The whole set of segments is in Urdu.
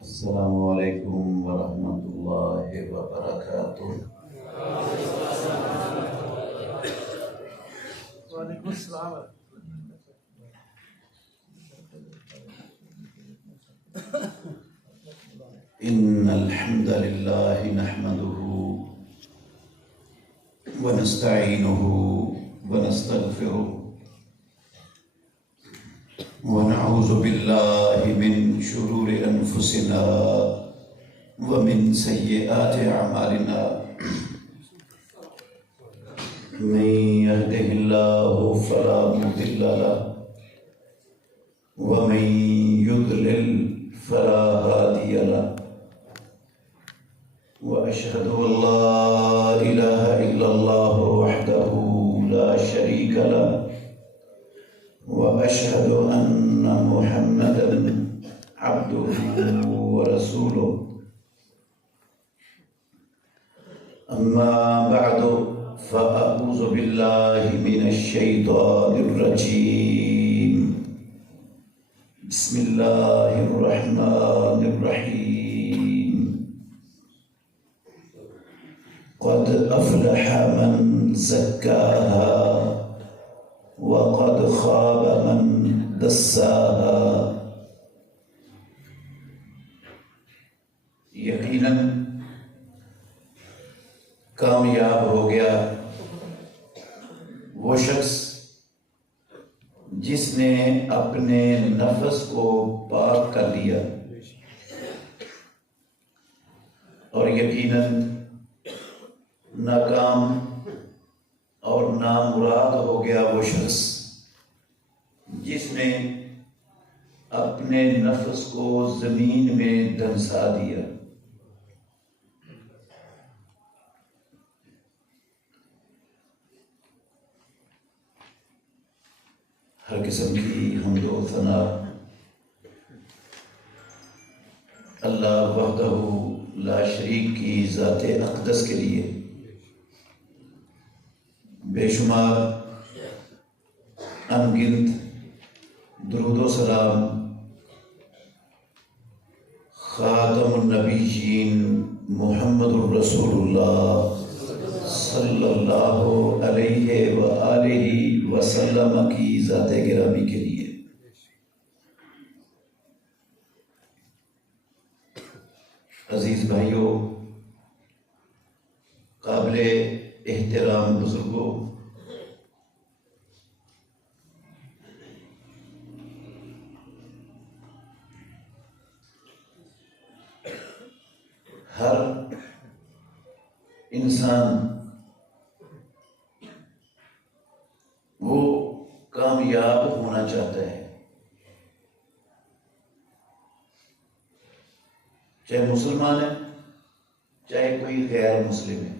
السلام علیکم ورحمۃ اللہ وبرکاتہ۔ وعلیکم السلام۔ ان الحمد للہ نحمده ونستعینه ونستغفره ونعوذ باللہ من شرور انفسنا ومن سیئات اعمالنا، من يهده الله فلا مضل له ومن يضلل فلا هادي له، وأشهد أن لا إله إلا الله وحده لا شريك له، وأشهد أن محمدا عبده ورسوله. أما بعد فأعوذ بالله من الشيطان الرجيم. بسم الله الرحمن الرحيم. قد أفلح من زكاها وقد خاب من دساها. یقیناً کامیاب ہو گیا وہ شخص جس نے اپنے نفس کو پاک کر لیا، اور یقیناً ناکام اور نامراد ہو گیا وہ شخص جس نے اپنے نفس کو زمین میں دھنسا دیا۔ ہر قسم کی حمد و ثنا اللہ وحدہ لا شریک کی ذات اقدس کے لیے، بے شمار انگنت درود و سلام خاتم النبیین محمد الرسول اللہ صلی اللہ علیہ وآلہ وسلم کی ذات گرامی کے لیے۔ عزیز بھائیوں، قابل احترام بزرگوں، ہر انسان وہ کامیاب ہونا چاہتا ہے، چاہے مسلمان ہے چاہے کوئی غیر مسلم ہے۔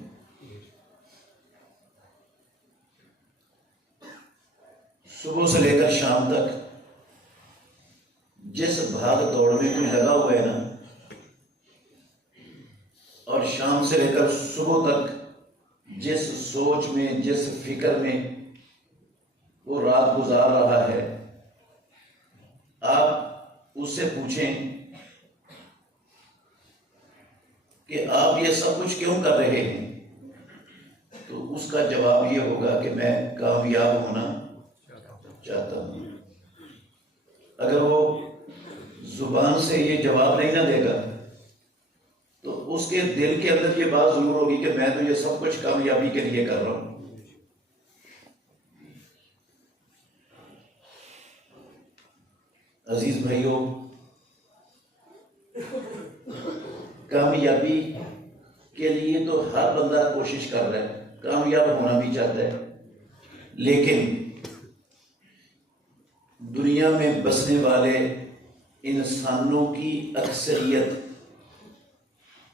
صبح سے لے کر شام تک جس بھاگ دوڑ میں کوئی لگا ہوا ہے نا، اور شام سے لے کر صبح تک جس سوچ میں جس فکر میں وہ رات گزار رہا ہے، آپ اس سے پوچھیں کہ آپ یہ سب کچھ کیوں کر رہے ہیں، تو اس کا جواب یہ ہوگا کہ میں کامیاب ہونا چاہتا ہوں۔ اگر وہ زبان سے یہ جواب نہیں نہ دے گا تو اس کے دل کے اندر یہ بات ضرور ہوگی کہ میں تو یہ سب کچھ کامیابی کے لیے کر رہا ہوں۔ عزیز بھائیوں، کامیابی کے لیے تو ہر بندہ کوشش کر رہا ہے، کامیاب ہونا بھی چاہتا ہے، لیکن دنیا میں بسنے والے انسانوں کی اکثریت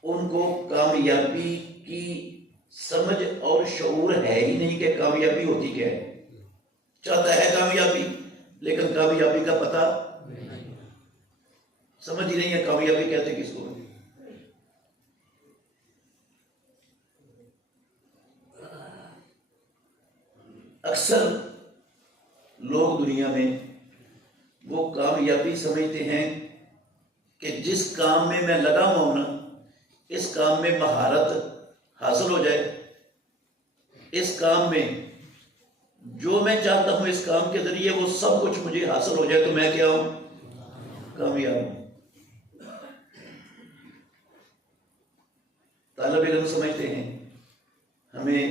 ان کو کامیابی کی سمجھ اور شعور ہے ہی نہیں کہ کامیابی ہوتی کیا ہے۔ چاہتا ہے کامیابی، لیکن کامیابی کا پتہ سمجھ ہی نہیں ہے کامیابی کہتے کس کو۔ اکثر لوگ دنیا میں وہ کامیابی سمجھتے ہیں کہ جس کام میں میں لگا ہوا ہوں نا، اس کام میں مہارت حاصل ہو جائے، اس کام میں جو میں چاہتا ہوں اس کام کے ذریعے وہ سب کچھ مجھے حاصل ہو جائے، تو میں کیا ہوں؟ کامیاب ہوں۔ طالب علم سمجھتے ہیں ہمیں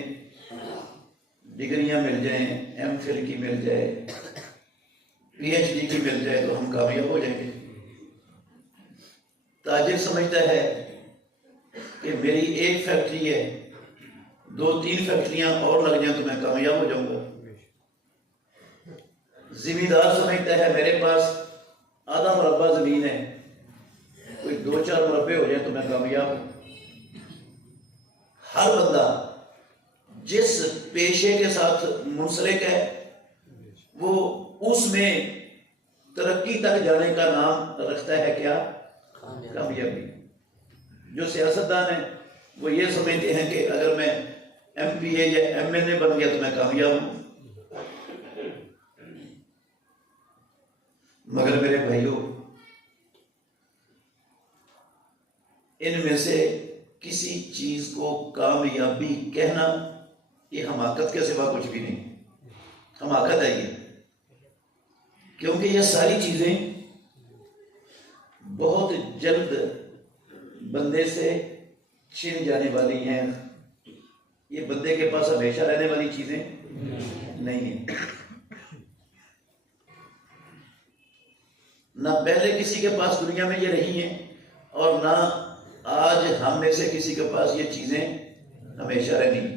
ڈگریاں مل جائیں، ایم فل کی مل جائے، پی ایچ ڈی کی مل جائے تو ہم کامیاب ہو جائیں گے۔ تاجر سمجھتا ہے کہ میری ایک فیکٹری ہے، 2-3 فیکٹریاں اور لگ جائیں تو میں کامیاب ہو جاؤں گا۔ زمیندار سمجھتا ہے میرے پاس آدھا مربع زمین ہے، کوئی 2-4 مربع ہو جائیں تو میں کامیاب ہوں۔ ہر بندہ جس پیشے کے ساتھ منسلک ہے وہ اس میں ترقی تک جانے کا نام رکھتا ہے کیا؟ کامیابی۔ جو سیاستدان ہیں وہ یہ سمجھتے ہیں کہ اگر میں ایم پی اے یا ایم این اے بن گیا تو میں کامیاب ہوں۔ مگر میرے بھائیوں، ان میں سے کسی چیز کو کامیابی کہنا یہ حماقت کے سوا کچھ بھی نہیں، حماقت ہے یہ، کیونکہ یہ ساری چیزیں بہت جلد بندے سے چھن جانے والی ہیں، یہ بندے کے پاس ہمیشہ رہنے والی چیزیں نہیں ہیں۔ نہ پہلے کسی کے پاس دنیا میں یہ رہی ہیں اور نہ آج ہم میں سے کسی کے پاس یہ چیزیں ہمیشہ رہنی۔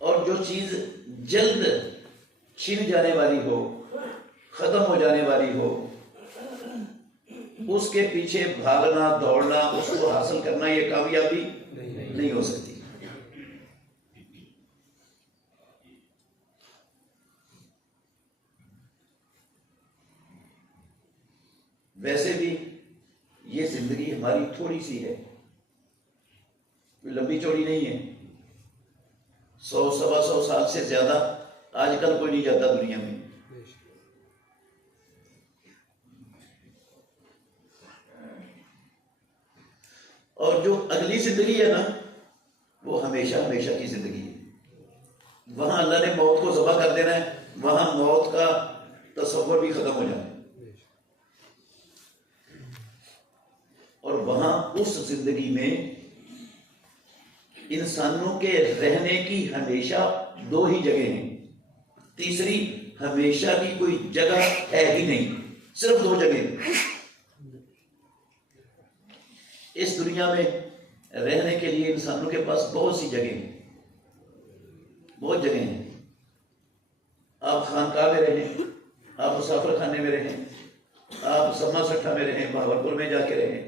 اور جو چیز جلد چھن جانے والی ہو، ختم ہو جانے والی ہو، اس کے پیچھے بھاگنا دوڑنا، اس کو حاصل کرنا، یہ کامیابی نہیں ہو سکتی۔ ویسے بھی یہ زندگی ہماری تھوڑی سی ہے، لمبی چوڑی نہیں ہے۔ 100-125 سال سے زیادہ آج کل کوئی نہیں جاتا دنیا میں۔ اور جو اگلی زندگی ہے نا، وہ ہمیشہ ہمیشہ کی زندگی ہے۔ وہاں اللہ نے موت کو ذبح کر دینا ہے، وہاں موت کا تصور بھی ختم ہو جانا ہے، اور وہاں اس زندگی میں انسانوں کے رہنے کی ہمیشہ 2 ہی جگہ ہیں، تیسری ہمیشہ کی کوئی جگہ ہے ہی نہیں، صرف 2 جگہ۔ اس دنیا میں رہنے کے لیے انسانوں کے پاس بہت سی جگہیں ہیں، بہت جگہیں ہیں۔ آپ خانقاہ میں رہیں، آپ مسافر خانے میں رہیں، آپ سما سٹھا میں رہیں، بہاولپور میں جا کے رہیں،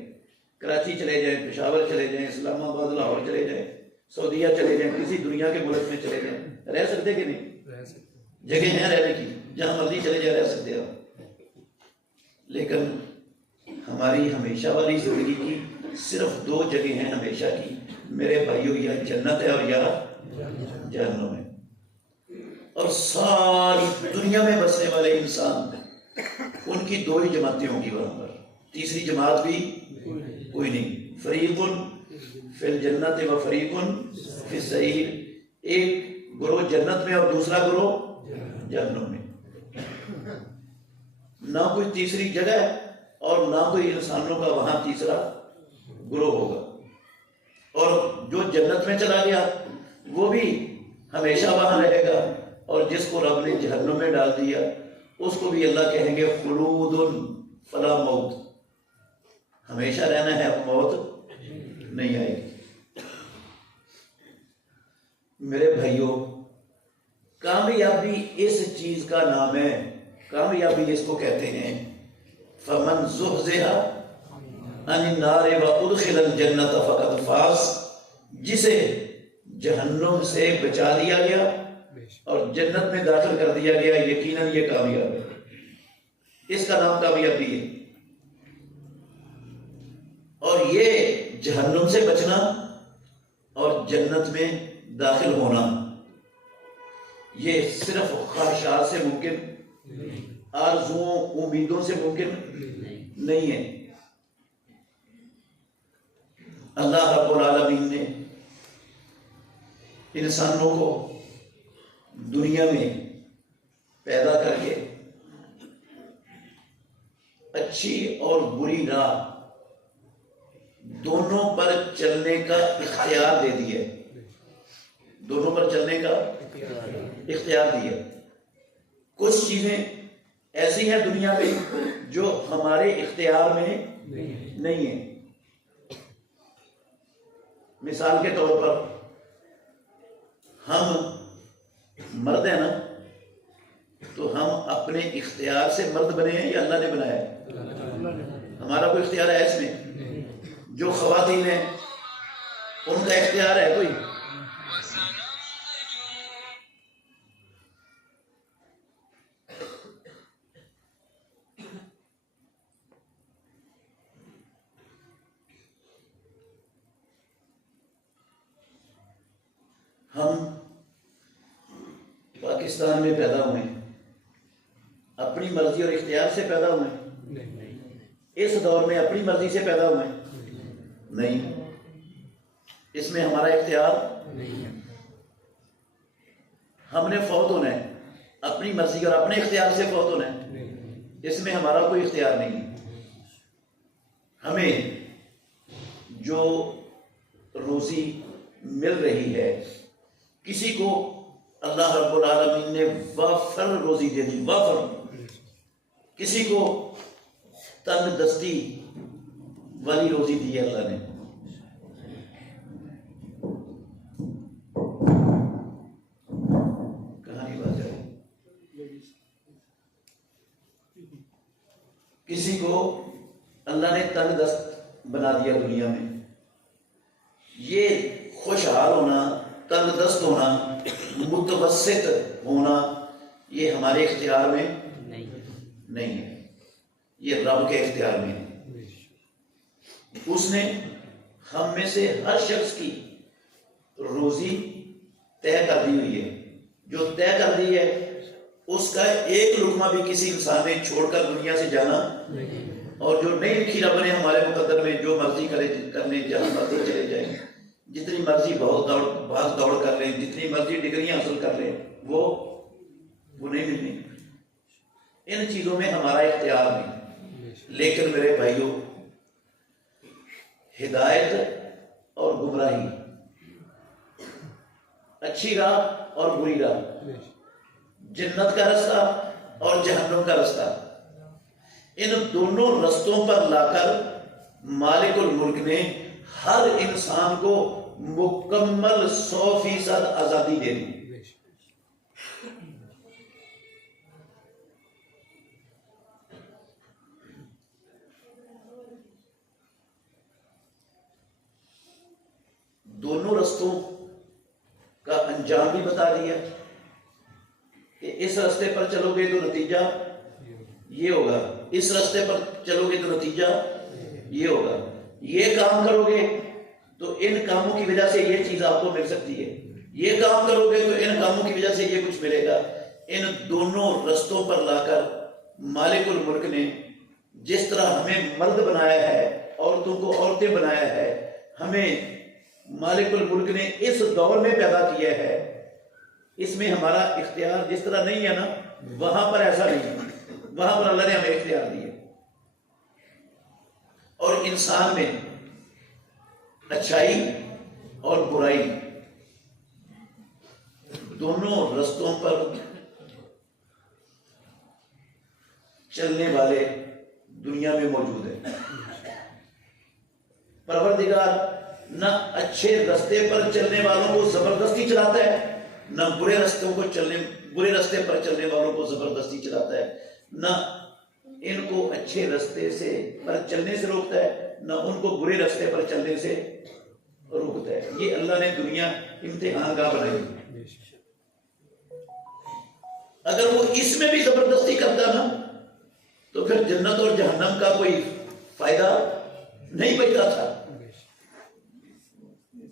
کراچی چلے جائیں، پشاور چلے جائیں، اسلام آباد، لاہور چلے جائیں، سعودیہ چلے جائیں، کسی دنیا کے ملک میں چلے جائیں، رہ سکتے کہ نہیں؟ جگہ ہیں رہنے کی، جہاں مرضی چلے جائیں رہ سکتے آپ۔ لیکن ہماری ہمیشہ والی زندگی کی صرف 2 جگہ ہیں ہمیشہ کی، میرے بھائیوں، یا جنت ہے اور یا جہنم ہے۔ اور ساری دنیا میں بسنے والے انسان ان کی 2 ہی جماعتیں ہوں گی وہاں پر، تیسری جماعت بھی کوئی نہیں۔ فریق فی الجنت و فریق فی السعیر، ایک گروہ جنت میں اور دوسرا گروہ جہنم میں۔ نہ کوئی تیسری جگہ ہے اور نہ کوئی انسانوں کا وہاں تیسرا گروہ ہوگا۔ اور جو جنت میں چلا گیا وہ بھی ہمیشہ وہاں رہے گا، اور جس کو رب نے جہنم میں ڈال دیا اس کو بھی اللہ کہیں گے خلود فلا موت، ہمیشہ رہنا ہے، موت نہیں آئے گی۔ میرے بھائیوں، کامیابی اس چیز کا نام ہے، کامیابی اس کو کہتے ہیں فمن زحزح عن النار وادخل الجنت فقد فاز، جسے جہنم سے بچا لیا گیا اور جنت میں داخل کر دیا گیا، یقیناً یہ کامیاب ہے، اس کا نام کامیابی ہے۔ اور یہ جہنم سے بچنا اور جنت میں داخل ہونا یہ صرف خواہشات سے ممکن، آرزوؤں امیدوں سے ممکن نہیں ہے۔ اللہ رب العالمین نے انسانوں کو دنیا میں پیدا کر کے اچھی اور بری راہ دونوں پر چلنے کا اختیار دے دیا، دونوں پر چلنے کا اختیار دیا۔ کچھ چیزیں ایسی ہیں دنیا میں جو ہمارے اختیار میں نہیں ہیں۔ مثال کے طور پر ہم مرد ہیں نا، تو ہم اپنے اختیار سے مرد بنے ہیں یا اللہ نے بنایا ہے؟ ہمارا کوئی اختیار ہے اس میں؟ جو خواتین ہیں ان کا اختیار ہے کوئی؟ ہم پاکستان میں پیدا ہوئے، اپنی مرضی اور اختیار سے پیدا ہوئے؟ اس دور میں اپنی مرضی سے پیدا ہوئے؟ نہیں، اس میں ہمارا اختیار نہیں ہے۔ ہم نے فوت ہونا ہے، اپنی مرضی اور اپنے اختیار سے فوت ہونا ہے، اس میں ہمارا کوئی اختیار نہیں ہے۔ ہمیں جو روزی مل رہی ہے، کسی کو اللہ رب العالمین نے وافر روزی دے دی، وافر، کسی کو تنگ دستی والی روزی دی ہے اللہ نے۔ کہانی بات ہے، کسی کو اللہ نے تنگ دست بنا دیا دنیا میں۔ یہ خوشحال ہونا، تنگ دست ہونا، متوسط ہونا، یہ ہمارے اختیار میں نہیں ہے، یہ رب کے اختیار میں ہے۔ اس نے ہم میں سے ہر شخص کی روزی طے کر دی ہوئی ہے، جو طے کر دی ہے اس کا ایک لقمہ بھی کسی انسان نے چھوڑ کر دنیا سے جانا، اور جو نہیں لکھی رب نے ہمارے مقدر میں، جو مرضی کرنے جہاں مرضی چلے جائیں، جتنی مرضی بہت بھاگ دوڑ کر لیں، جتنی مرضی ڈگریاں حاصل کر لیں، وہ نہیں ملنی۔ ان چیزوں میں ہمارا اختیار نہیں۔ لیکن میرے بھائیوں، ہدایت اور گمراہی، اچھی راہ اور بری راہ، جنت کا رستہ اور جہنم کا رستہ، ان دونوں رستوں پر لا کر مالک الملک نے ہر انسان کو مکمل 100% آزادی دے دی۔ دونوں رستوں کا انجام بھی بتا دیا کہ اس رستے پر چلو گے تو نتیجہ یہ ہوگا، اس رستے پر چلو گے تو نتیجہ یہ ہوگا، یہ کام کرو گے تو ان کاموں کی وجہ سے یہ چیز آپ کو مل سکتی ہے، یہ کام کرو گے تو ان کاموں کی وجہ سے یہ کچھ ملے گا۔ ان دونوں رستوں پر لا کر مالک الملک نے جس طرح ہمیں مرد بنایا ہے، عورتوں کو عورتیں بنایا ہے، ہمیں مالک الملک نے اس دور میں پیدا کیا ہے، اس میں ہمارا اختیار جس طرح نہیں ہے نا، وہاں پر ایسا نہیں ہے، وہاں پر اللہ نے ہمیں اختیار دیا۔ اور انسان میں اچھائی اور برائی دونوں رستوں پر چلنے والے دنیا میں موجود ہیں۔ پروردگار نہ اچھے رستے پر چلنے والوں کو زبردستی چلاتا ہے، نہ برے رستے پر چلنے والوں کو زبردستی چلاتا ہے، نہ ان کو اچھے رستے سے پر چلنے سے روکتا ہے، نہ ان کو برے رستے پر چلنے سے روکتا ہے۔ یہ اللہ نے دنیا امتحان گاہ بنائی۔ اگر وہ اس میں بھی زبردستی کرتا نا تو پھر جنت اور جہنم کا کوئی فائدہ نہیں بچتا تھا،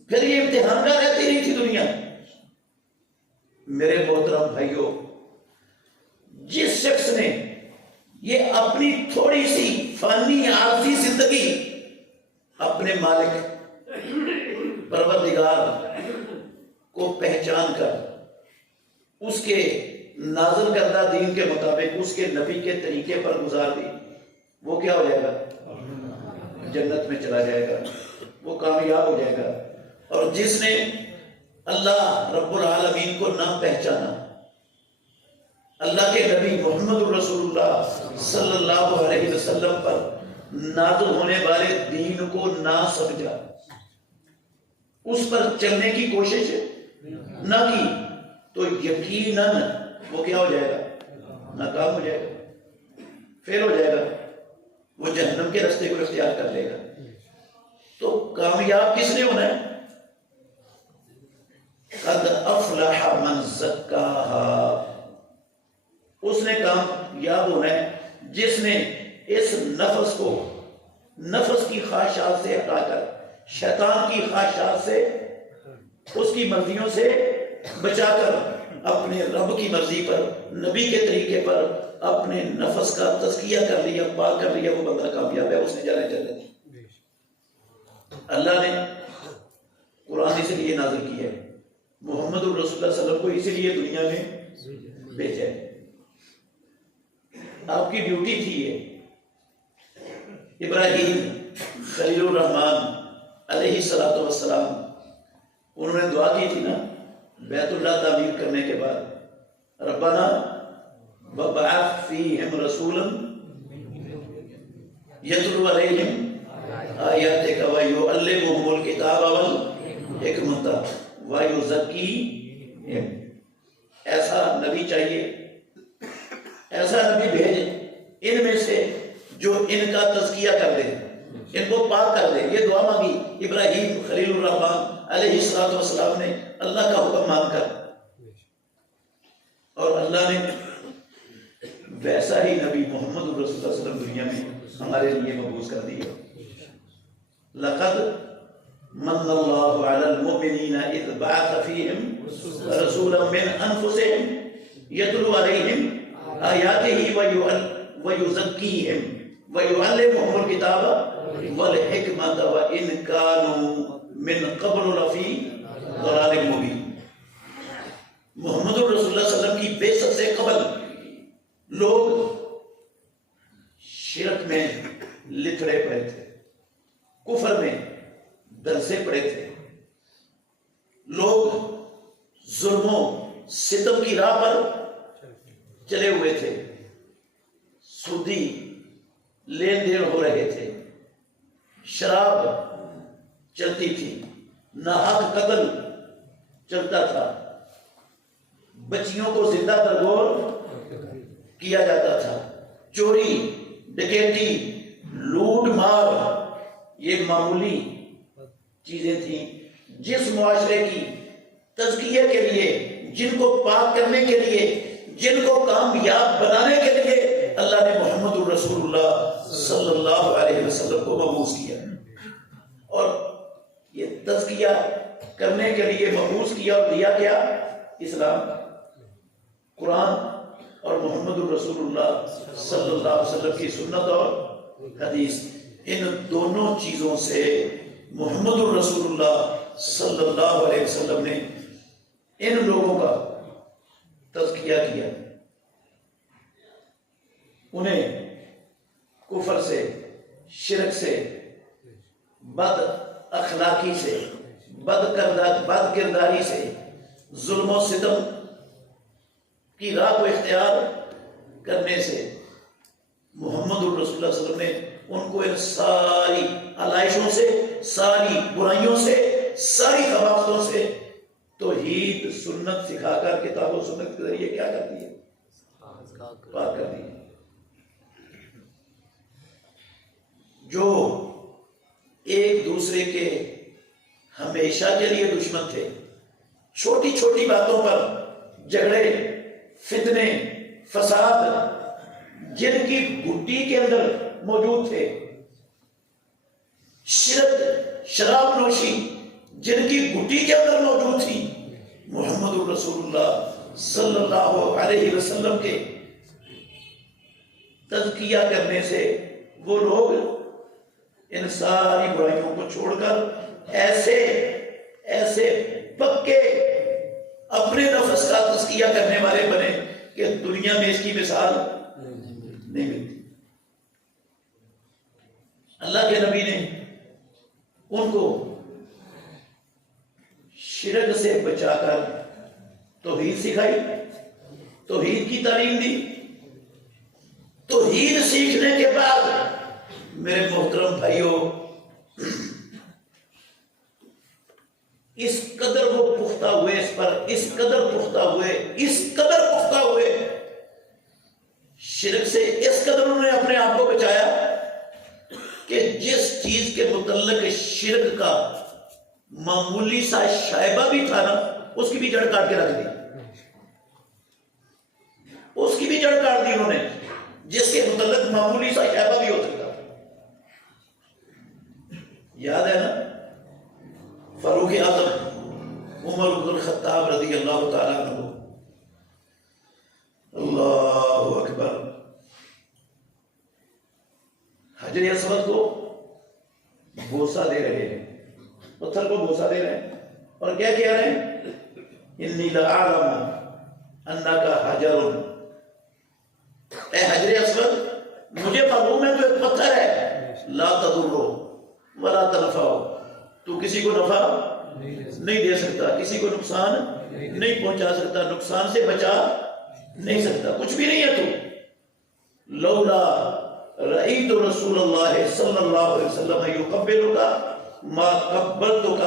پھر یہ امتحان گاہ رہتی نہیں تھی دنیا۔ میرے محترم بھائیوں، جس شخص نے یہ اپنی تھوڑی سی فانی عارضی زندگی اپنے مالک پروردگار کو پہچان کر اس کے نازل کردہ دین کے مطابق اس کے نبی کے طریقے پر گزار دی، وہ کیا ہو جائے گا؟ جنت میں چلا جائے گا، وہ کامیاب ہو جائے گا۔ اور جس نے اللہ رب العالمین کو نہ پہچانا، اللہ کے نبی محمد الرسول اللہ صلی اللہ علیہ وسلم پر نازل ہونے والے دین کو نہ سمجھا، اس پر چلنے کی کوشش نہ کی، تو یقیناً وہ کیا ہو جائے گا؟ ناکام ہو جائے گا، فیل ہو جائے گا، وہ جہنم کے راستے کو اختیار کر لے گا۔ تو کامیاب کس نے ہونا ہے؟ قد افلح من زکاہا، اس نے کامیاب ہونا ہے جس نے اس نفس کو نفس کی خواہشات سے ہٹا کر، شیطان کی خواہشات سے، اس کی مرضیوں سے بچا کر اپنے رب کی مرضی پر، نبی کے طریقے پر اپنے نفس کا تزکیہ کر لیا، پاک کر لیا، وہ بندہ کامیاب ہے، اس نے جانے جنت۔ اللہ نے قرآن اسی لیے نازل کیا ہے، محمد الرسول اللہ صلی اللہ علیہ وسلم کو اسی لیے دنیا میں بھیجا ہے۔ آپ کی ڈیوٹی تھی یہ۔ ابراہیم خلیل الرحمن علیہ السلام، انہوں نے دعا کی تھی نا بیت اللہ تعمیر کرنے کے بعد، ربنا وابعث فیہم رسولا یتلو علیہم آیاتک ویعلمہم الکتاب والحکمۃ ویزکیہم۔ ایسا نبی چاہیے، ایسا نبی بھیج ان میں سے جو ان کا تزکیہ کر دے، ان کو پاک کر دے۔ یہ دعا مانگی ابراہیم خلیل الرحمن علیہ السلام نے اللہ کا حکم مان کر، اور اللہ نے ویسا ہی نبی محمد الرسول اللہ صلی اللہ علیہ وسلم دنیا میں ہمارے لیے مبعوث کر دیا۔ لقد من اللہ علی المؤمنین اذ بعث فیہم رسولا من انفسہم یتلو علیہم آیاتہ ویزکیہم ویعلمہم الکتاب والحکمۃ وإن کانوا من قبل لفی ضلال مبین۔ محمد الرسول اللہ صلی اللہ علیہ وسلم کی بعثت سے قبل لوگ شرک میں لتڑے پڑے تھے، کفر میں درسے پڑے تھے، لوگ ظلم و ستم کی راہ پر چلے ہوئے تھے، سودی لین دین ہو رہے تھے، شراب چلتی تھی، ناحق قتل چلتا تھا، بچیوں کو زندہ درگور کیا جاتا تھا، چوری ڈکیتی لوٹ مار یہ معمولی چیزیں تھیں۔ جس معاشرے کی تزکیے کے لیے، جن کو پاک کرنے کے لیے، جن کو کامیاب بنانے کے لیے اللہ نے محمد الرسول اللہ صلی اللہ علیہ وسلم کو مبعوث کیا، اور یہ تزکیہ کرنے کے لیے مبعوث کیا اور دیا کیا؟ اسلام، قرآن اور محمد الرسول اللہ صلی اللہ علیہ وسلم کی سنت اور حدیث۔ ان دونوں چیزوں سے محمد الرسول اللہ صلی اللہ علیہ وسلم نے ان لوگوں کا تزکیہ کیا، انہیں کفر سے، شرک سے، بد اخلاقی سے، بد کرداری سے، ظلم و ستم کی راہ کو اختیار کرنے سے محمد الرسول اللہ صلی اللہ علیہ وسلم نے ان کو ان ساری علائشوں سے، ساری برائیوں سے، ساری خباثتوں سے توحید سنت سکھا کر، کتاب و سنت کے ذریعے کیا کر دی ہے؟ پاک کر دی ہے۔ جو ایک دوسرے کے ہمیشہ کے لیے دشمن تھے، چھوٹی چھوٹی باتوں پر جھگڑے، فتنے، فساد جن کی گھٹی کے اندر موجود تھے، شرک، شراب نوشی جن کی گھٹی کے اندر موجود تھی، محمد الرسول اللہ صلی اللہ علیہ وسلم کے تزکیہ کرنے سے وہ لوگ ان ساری برائیوں کو چھوڑ کر ایسے پکے اپنے نفس کا تزکیہ کرنے والے بنے کہ دنیا میں اس کی مثال نہیں ملتی۔ اللہ کے نبی نے ان کو شرک سے بچا کر توحید سکھائی، توحید کی تعلیم دی۔ توحید سیکھنے کے بعد میرے محترم بھائیوں، اس قدر وہ پختہ ہوئے، اس پر اس قدر پختہ ہوئے شرک سے، اس قدر انہوں نے اپنے آپ کو بچایا کہ جس چیز کے متعلق شرک کا معمولی سا شائبہ بھی تھا نا، اس کی بھی جڑ کاٹ کے رکھ دی، اس کی بھی جڑ کاٹ دی انہوں نے، جس کے متعلق معمولی سا شائبہ بھی ہو سکتا۔ یاد ہے نا فاروق اعظم عمر بن الخطاب رضی اللہ تعالیٰ عنہ، اللہ اکبر، حجر اسود کو بوسہ دے رہے ہیں، پتھر کو بوسہ دے رہے ہیں، اور کیا کہہ رہے ہیں؟ انی لأعلم انک حجر، اے حجر اسود مجھے معلوم ہے تو ایک پتھر ہے، لا تضر ولا تنفع، تو کسی کو نفع نہیں دے سکتا، کسی کو نقصان نہیں پہنچا سکتا، نقصان سے بچا نہیں سکتا، کچھ بھی نہیں ہے تو۔ لولا رأیت رسول اللہ صلی اللہ علیہ وسلم یقبلک ما قبلتک،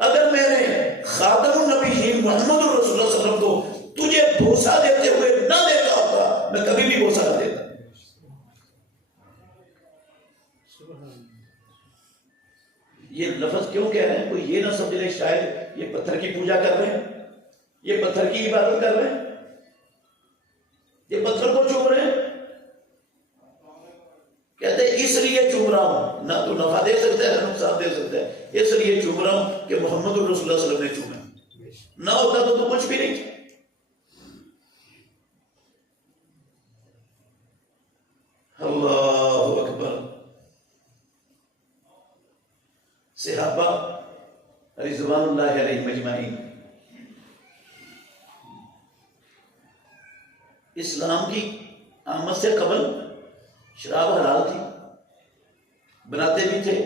اگر میں نے خاتم النبیین محمد رسول اللہ صلی اللہ علیہ وسلم کو تجھے بوسہ دیتے ہوئے نہ دیکھا ہوتا، میں کبھی بھی بوسہ نہ دیتا۔ یہ لفظ کیوں کہہ رہے ہیں؟ کوئی یہ نہ سمجھ لے شاید یہ پتھر کی پوجا کر رہے ہیں، یہ پتھر کی عبادت کر رہے ہیں، یہ پتھر کو چوم رہے ہیں۔ کہتے ہیں اس لیے چوم رہا ہوں، نہ تو نفع دے سکتا ہے نہ نقصان دے سکتا ہے، اس لیے چوم رہا ہوں کہ محمد رسول اللہ صلی اللہ علیہ وسلم نے چوما، نہ ہوتا تو کچھ بھی نہیں۔ اللہ اکبر۔ صحابہ رضوان اللہ علیہ مجمعین، اسلام کی آمد سے قبل شراب حلال تھی، بناتے بھی تھے،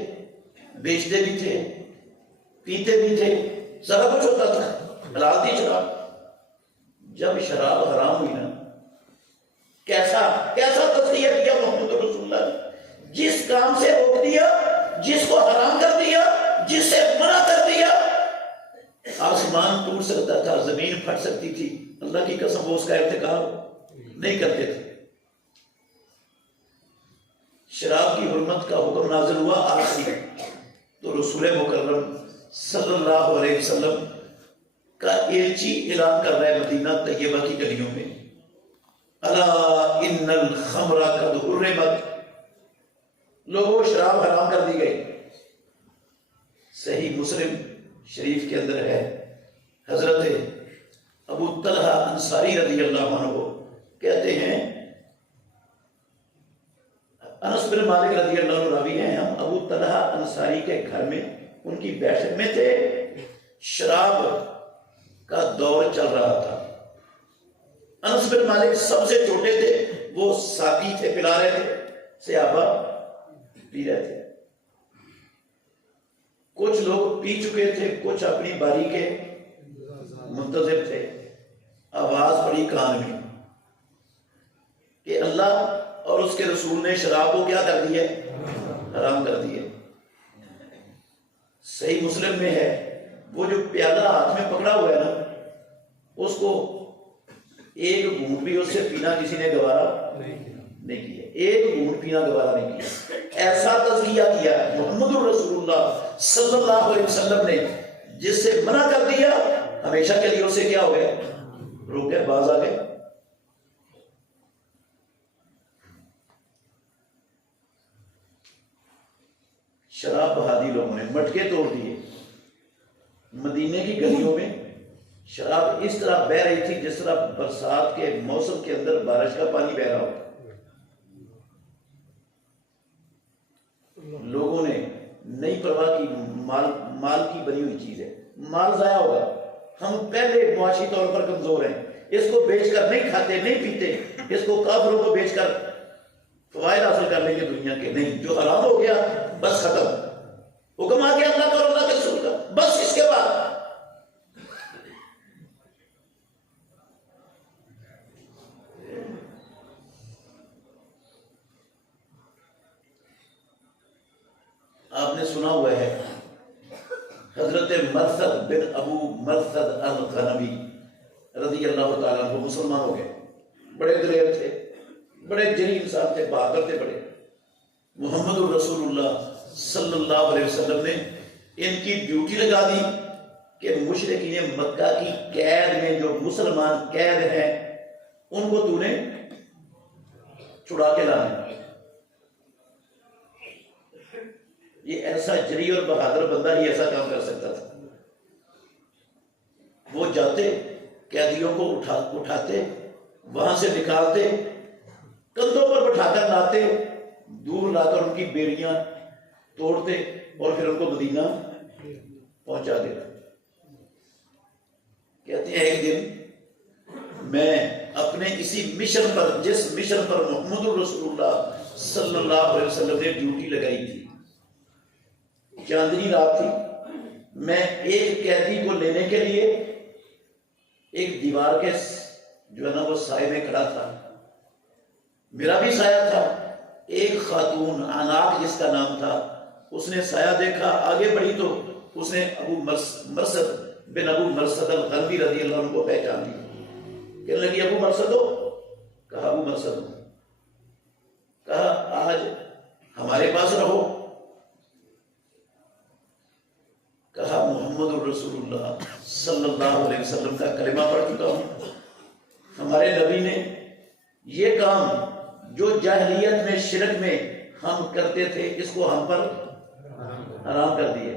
بیچتے بھی تھے، پیتے بھی تھے، سارا کچھ ہوتا تھا، حلال تھی شراب۔ جب شراب حرام ہوئی نا، کیسا تذکیہ کیا محمد رسول اللہ نے، جس کام سے روک دیا، جس کو حرام کر دیا، جس سے منع کر دیا، آسمان ٹوٹ سکتا تھا، زمین پھٹ سکتی تھی، اللہ کی قسم وہ اس کا ارتکاب نہیں کرتے تھے۔ شراب کی حرمت کا حکم نازل ہوا آخری، تو رسول مکرم صلی اللہ علیہ وسلم کا ایلچی اعلان کر رہا ہے مدینہ طیبہ کی گلیوں میں، الا ان الخمر قد حرمت، لوگوں شراب حرام کر دی گئی۔ صحیح مسلم شریف کے اندر ہے، حضرت ابو طلحہ انصاری رضی اللہ عنہ کہتے ہیں، انس بن مالک رضی اللہ عنہ راوی ہیں، ہم ابو طلحہ انصاری کے گھر میں ان کی بیٹھک میں تھے، شراب کا دور چل رہا تھا۔ انس بن مالک سب سے چھوٹے تھے، وہ ساقی تھے، پلا رہے تھے، صحابہ پی رہے تھے۔ کچھ لوگ پی چکے تھے، کچھ اپنی باری کے منتظر تھے۔ آواز پڑی کان میں کہ اللہ اور اس کے رسول نے شراب کو کیا کر دیا؟ حرام کر دیا۔ صحیح مسلم میں ہے، وہ جو پیالہ ہاتھ میں پکڑا ہوا ہے نا، اس کو ایک گھونٹ بھی اس سے پینا کسی نے گوارا نہیں کیا، ایک گھونٹ پینا گوارا نہیں کیا۔ ایسا تزکیہ کیا محمد الرسول اللہ صلی اللہ علیہ وسلم نے، جس سے منع کر دیا ہمیشہ کے لیے اسے کیا ہو گیا؟ روک گئے، باز آ گئے۔ شراب بہا دی لوگوں نے، مٹکے توڑ دیے۔ مدینے کی گلیوں میں شراب اس طرح بہ رہی تھی جس طرح برسات کے موسم کے اندر بارش کا پانی بہ رہا ہوتا۔ طلبا کی مال کی بنی ہوئی چیز ہے، مال ضائع ہوگا، ہم پہلے معاشی طور پر کمزور ہیں، اس کو بیچ کر نہیں کھاتے نہیں پیتے، اس کو کافروں کو بیچ کر فوائد حاصل کر لیں گے دنیا کے، نہیں، جو حرام ہو گیا بس ختم، حکم آ گیا اللہ کا اور اللہ کے رسول کا، بس اس کے بعد آپ نے سنا ہوا ہے حضرت مرثد بن ابو مرثد الغنوی رضی اللہ تعالیٰ عنہ مسلمان ہو گئے، بڑے دلیر تھے، بڑے جری انسان تھے، بہادر تھے بڑے. محمد الرسول اللہ صلی اللہ علیہ وسلم نے ان کی ڈیوٹی لگا دی کہ مشرکین مکہ کی قید میں جو مسلمان قید ہیں ان کو تو نے چھڑا کے لانا. یہ ایسا جری اور بہادر بندہ ہی ایسا کام کر سکتا تھا. وہ جاتے قیدیوں کو اٹھاتے وہاں سے نکالتے کندھوں پر بٹھا کر لاتے، دور لا کر ان کی بیڑیاں توڑتے اور پھر ان کو مدینہ پہنچا دیتے. کہتے ہیں ایک دن میں اپنے اسی مشن پر، جس مشن پر محمد الرسول اللہ صلی اللہ علیہ وسلم نے ڈیوٹی لگائی تھی، چاندنی رات تھی، میں ایک قیدی کو لینے کے لیے ایک دیوار کے جو ہے نا وہ سائے میں کھڑا تھا، میرا بھی سایہ تھا. ایک خاتون عناق جس کا نام تھا، اس نے سایہ دیکھا، آگے بڑھی تو اس نے ابو مرثد بن ابو مرثد الغنوی رضی اللہ عنہ کو پہچان لی. کہنے لگی ابو مرثد ہو؟ کہا ابو مرثد ہو. کہا آج ہمارے پاس رہو. کہا محمد الرسول اللہ صلی اللہ علیہ وسلم کا کلمہ پڑھ چکا ہوں. ہمارے نبی نے یہ کام جو جاہلیت میں شرک میں ہم کرتے تھے اس کو ہم پر حرام کر دیے.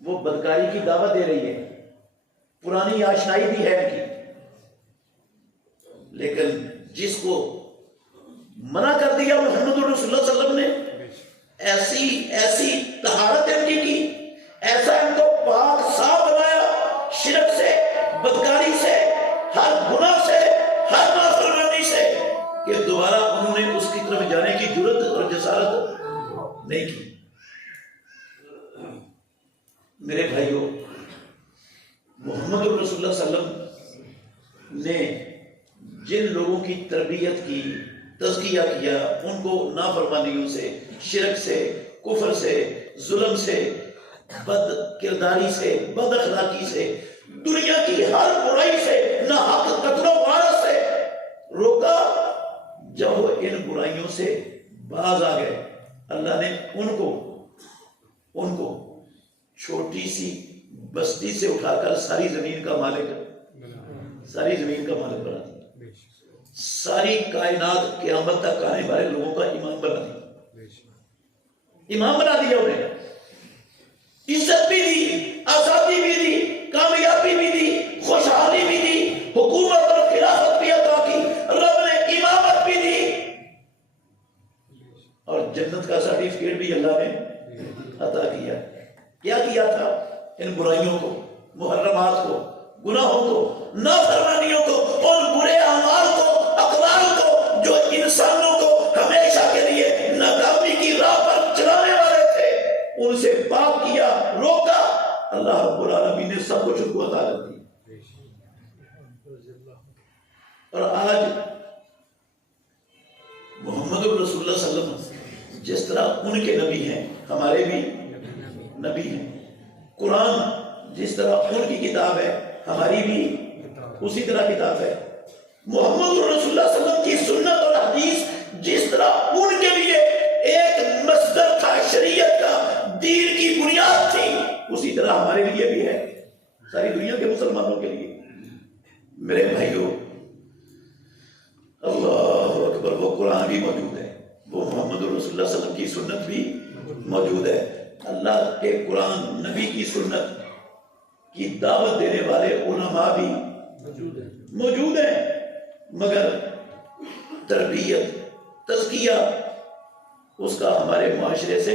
وہ بدکاری کی دعوت دے رہی ہے، پرانی آشنائی بھی ہے ان کی، لیکن جس کو منع کر دیا محمد الرسول اللہ صلی اللہ علیہ وسلم نے، ایسی طہارت ان کی ایسا ان کو پاک صاف بنایا شرک سے، بدکاری سے، ہر گناہ سے، ہر نافرمانی سے، کہ دوبارہ انہوں نے اس کی طرف جانے کی جرات اور جسارت نہیں کی. میرے بھائیوں، محمد الرسول اللہ صلی اللہ علیہ وسلم نے جن لوگوں کی تربیت کی، تزکیہ کیا، ان کو نافرمانیوں سے، شرک سے، کفر سے، ظلم سے، بد کرداری سے، بد اخلاقی سے، دنیا کی ہر برائی سے، ناحق قتل و غارت سے روکا. جب وہ ان برائیوں سے باز آ گئے، اللہ نے ان کو چھوٹی سی بستی سے اٹھا کر ساری زمین کا مالک بنا دیا. ساری کائنات قیامت تک آنے والے لوگوں کا امام بنا دیا. انہیں عزت بھی دی، آزادی بھی دی، کامیابی بھی دی، خوشحالی بھی دی، حکومت اور خلافت بھی عطا کی، رب نے امامت بھی دی، اور جنت کا سرٹیفکیٹ بھی اللہ نے عطا کیا. کیا کیا تھا؟ ان برائیوں کو، محرمات کو، گناہوں کو، نافرمانیوں کو، اور برے اعمال کو، اقوال کو جو انسانوں کو ہمیشہ کے لیے ناکامی کی راہ پر چلانے والے تھے، ان سے پاک کیا، روکا. اللہ رب العالمین نے سب کچھ ان کو عطا کر دی. اور آج محمد الرسول اللہ صلی اللہ علیہ وسلم جس طرح ان کے نبی ہیں، ہمارے بھی نبی ہیں. قرآن جس طرح ان کی کتاب ہے، ہماری بھی اسی طرح کتاب ہے. محمد الرسول اللہ صلی اللہ علیہ وسلم کی سنت اور حدیث جس طرح ان کے لیے ایک مصدر تھا، شریعت کا، دین کی بنیاد تھی، اسی طرح ہمارے لیے بھی ہے، ساری دنیا کے مسلمانوں کے لیے. میرے بھائیوں، اللہ اکبر، وہ قرآن بھی موجود ہے، وہ محمد الرسول اللہ صلی اللہ علیہ وسلم کی سنت بھی موجود ہے. اللہ کے قرآن، نبی کی سنت کی دعوت دینے والے علماء بھی موجود ہیں، مگر تربیت، تزکیہ اس کا ہمارے معاشرے سے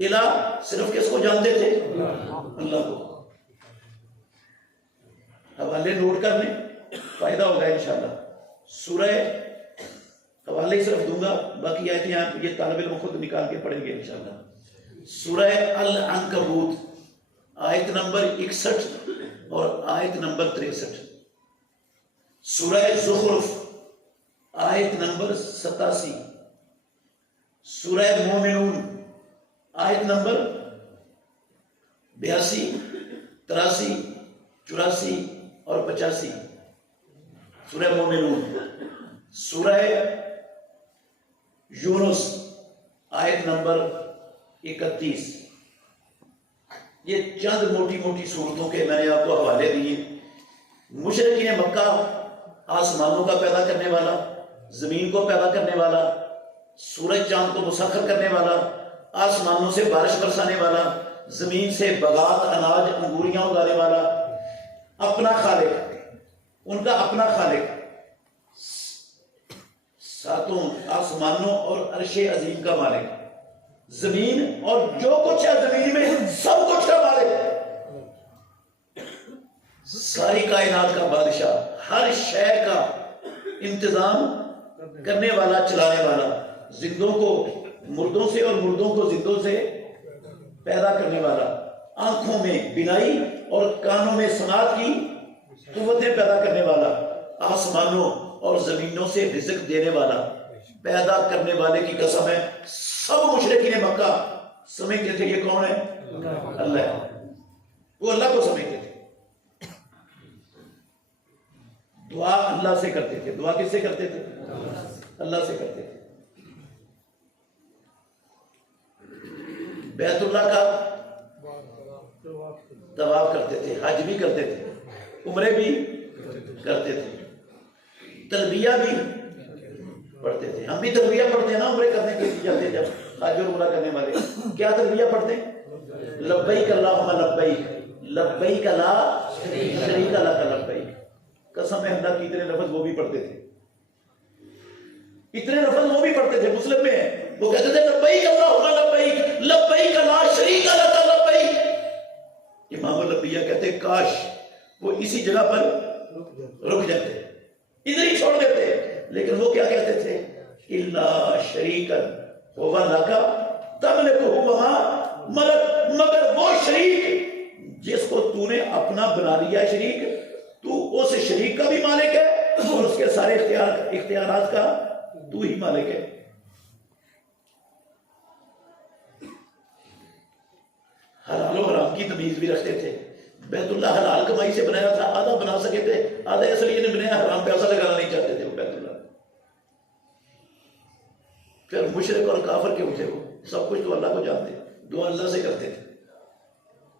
الہ صرف کس کو جانتے تھے؟ اللہ کو. حوالے نوٹ کر لیں, فائدہ ہوگا انشاءاللہ. سورہ حوالے ہی صرف دوں گا, باقی آیتیں آپ یہ طالب علم خود نکال کے پڑھیں گے انشاءاللہ. سورہ العنکبوت آیت نمبر 61 اور آیت نمبر 63. سورہ زخرف آیت نمبر 87. سورہ مومنون آیت نمبر 82, 83, 84 اور 85. سورہ مومنون. سورہ یونس آیت نمبر 31. یہ چند موٹی موٹی صورتوں کے میں نے آپ کو حوالے دیے. مشرکین مکہ آسمانوں کا پیدا کرنے والا, زمین کو پیدا کرنے والا, سورج چاند کو مسخر کرنے والا, آسمانوں سے بارش برسانے والا, زمین سے بغات اناج انگوریاں اگانے والا, اپنا خالق, ان کا اپنا خالق, ساتوں آسمانوں اور عرش عظیم کا مالک, زمین اور جو کچھ ہے زمین میں سب کچھ کا مالک, ساری کائنات کا بادشاہ, ہر شے کا انتظام کرنے والا, چلانے والا, زندوں کو مردوں سے اور مردوں کو زندوں سے پیدا کرنے والا, آنکھوں میں بینائی اور کانوں میں سماعت کی قوتیں پیدا کرنے والا, آسمانوں اور زمینوں سے رزق دینے والا, پیدا کرنے والے کی قسم ہے. سب مشرکین مکہ سمجھتے تھے یہ کون ہے؟ اللہ ہے. وہ اللہ کو سمجھتے تھے. دعا اللہ سے کرتے تھے. دعا کس سے کرتے تھے؟ اللہ سے کرتے تھے. بیت اللہ کا طواف کرتے تھے, حج بھی کرتے تھے, عمرے بھی کرتے تھے, تلبیہ بھی پڑھتے تھے. ہم بھی تلبیہ پڑھتے ہیں نا عمرے کرنے کے لیے جاتے, جب حج اور عمرہ کرنے والے کیا تلبیہ پڑھتے ہیں؟ لبیک اللہم لبیک, لبیک لا شریک لک لبیک. قسم ہے اللہ کی اتنے لفظ وہ بھی پڑھتے تھے, اتنے لفظ وہ بھی پڑھتے تھے. مسلم میں وہ کہتے تھے لبیک اللہم لبیک, لبیک لا شریک لک لبیک. امام الانبیاء کہتے ہیں کاش وہ اسی جگہ پر رک جاتے, ادھر ہی چھوڑ دیتے. لیکن وہ کیا کہتے تھے؟ الا شریکا هو لک تملکہ وما ملک, مگر وہ شریک جس کو تو نے اپنا بنا لیا شریک, تو اس شریک کا بھی مالک ہے اور اس کے سارے اختیارات کا تو ہی مالک ہے. حلال و حرام کی تمیز بھی رکھتے تھے. بیت اللہ حلال کمائی سے بنایا تھا, آدھا بنا سکے تھے, آدھا اس لیے نہیں بنایا حرام پیسہ لگانا نہیں چاہتے تھے وہ بیت اللہ. پھر مشرک اور کافر کیوں تھے؟ وہ سب کچھ تو اللہ کو جانتے, دعا اللہ سے کرتے تھے.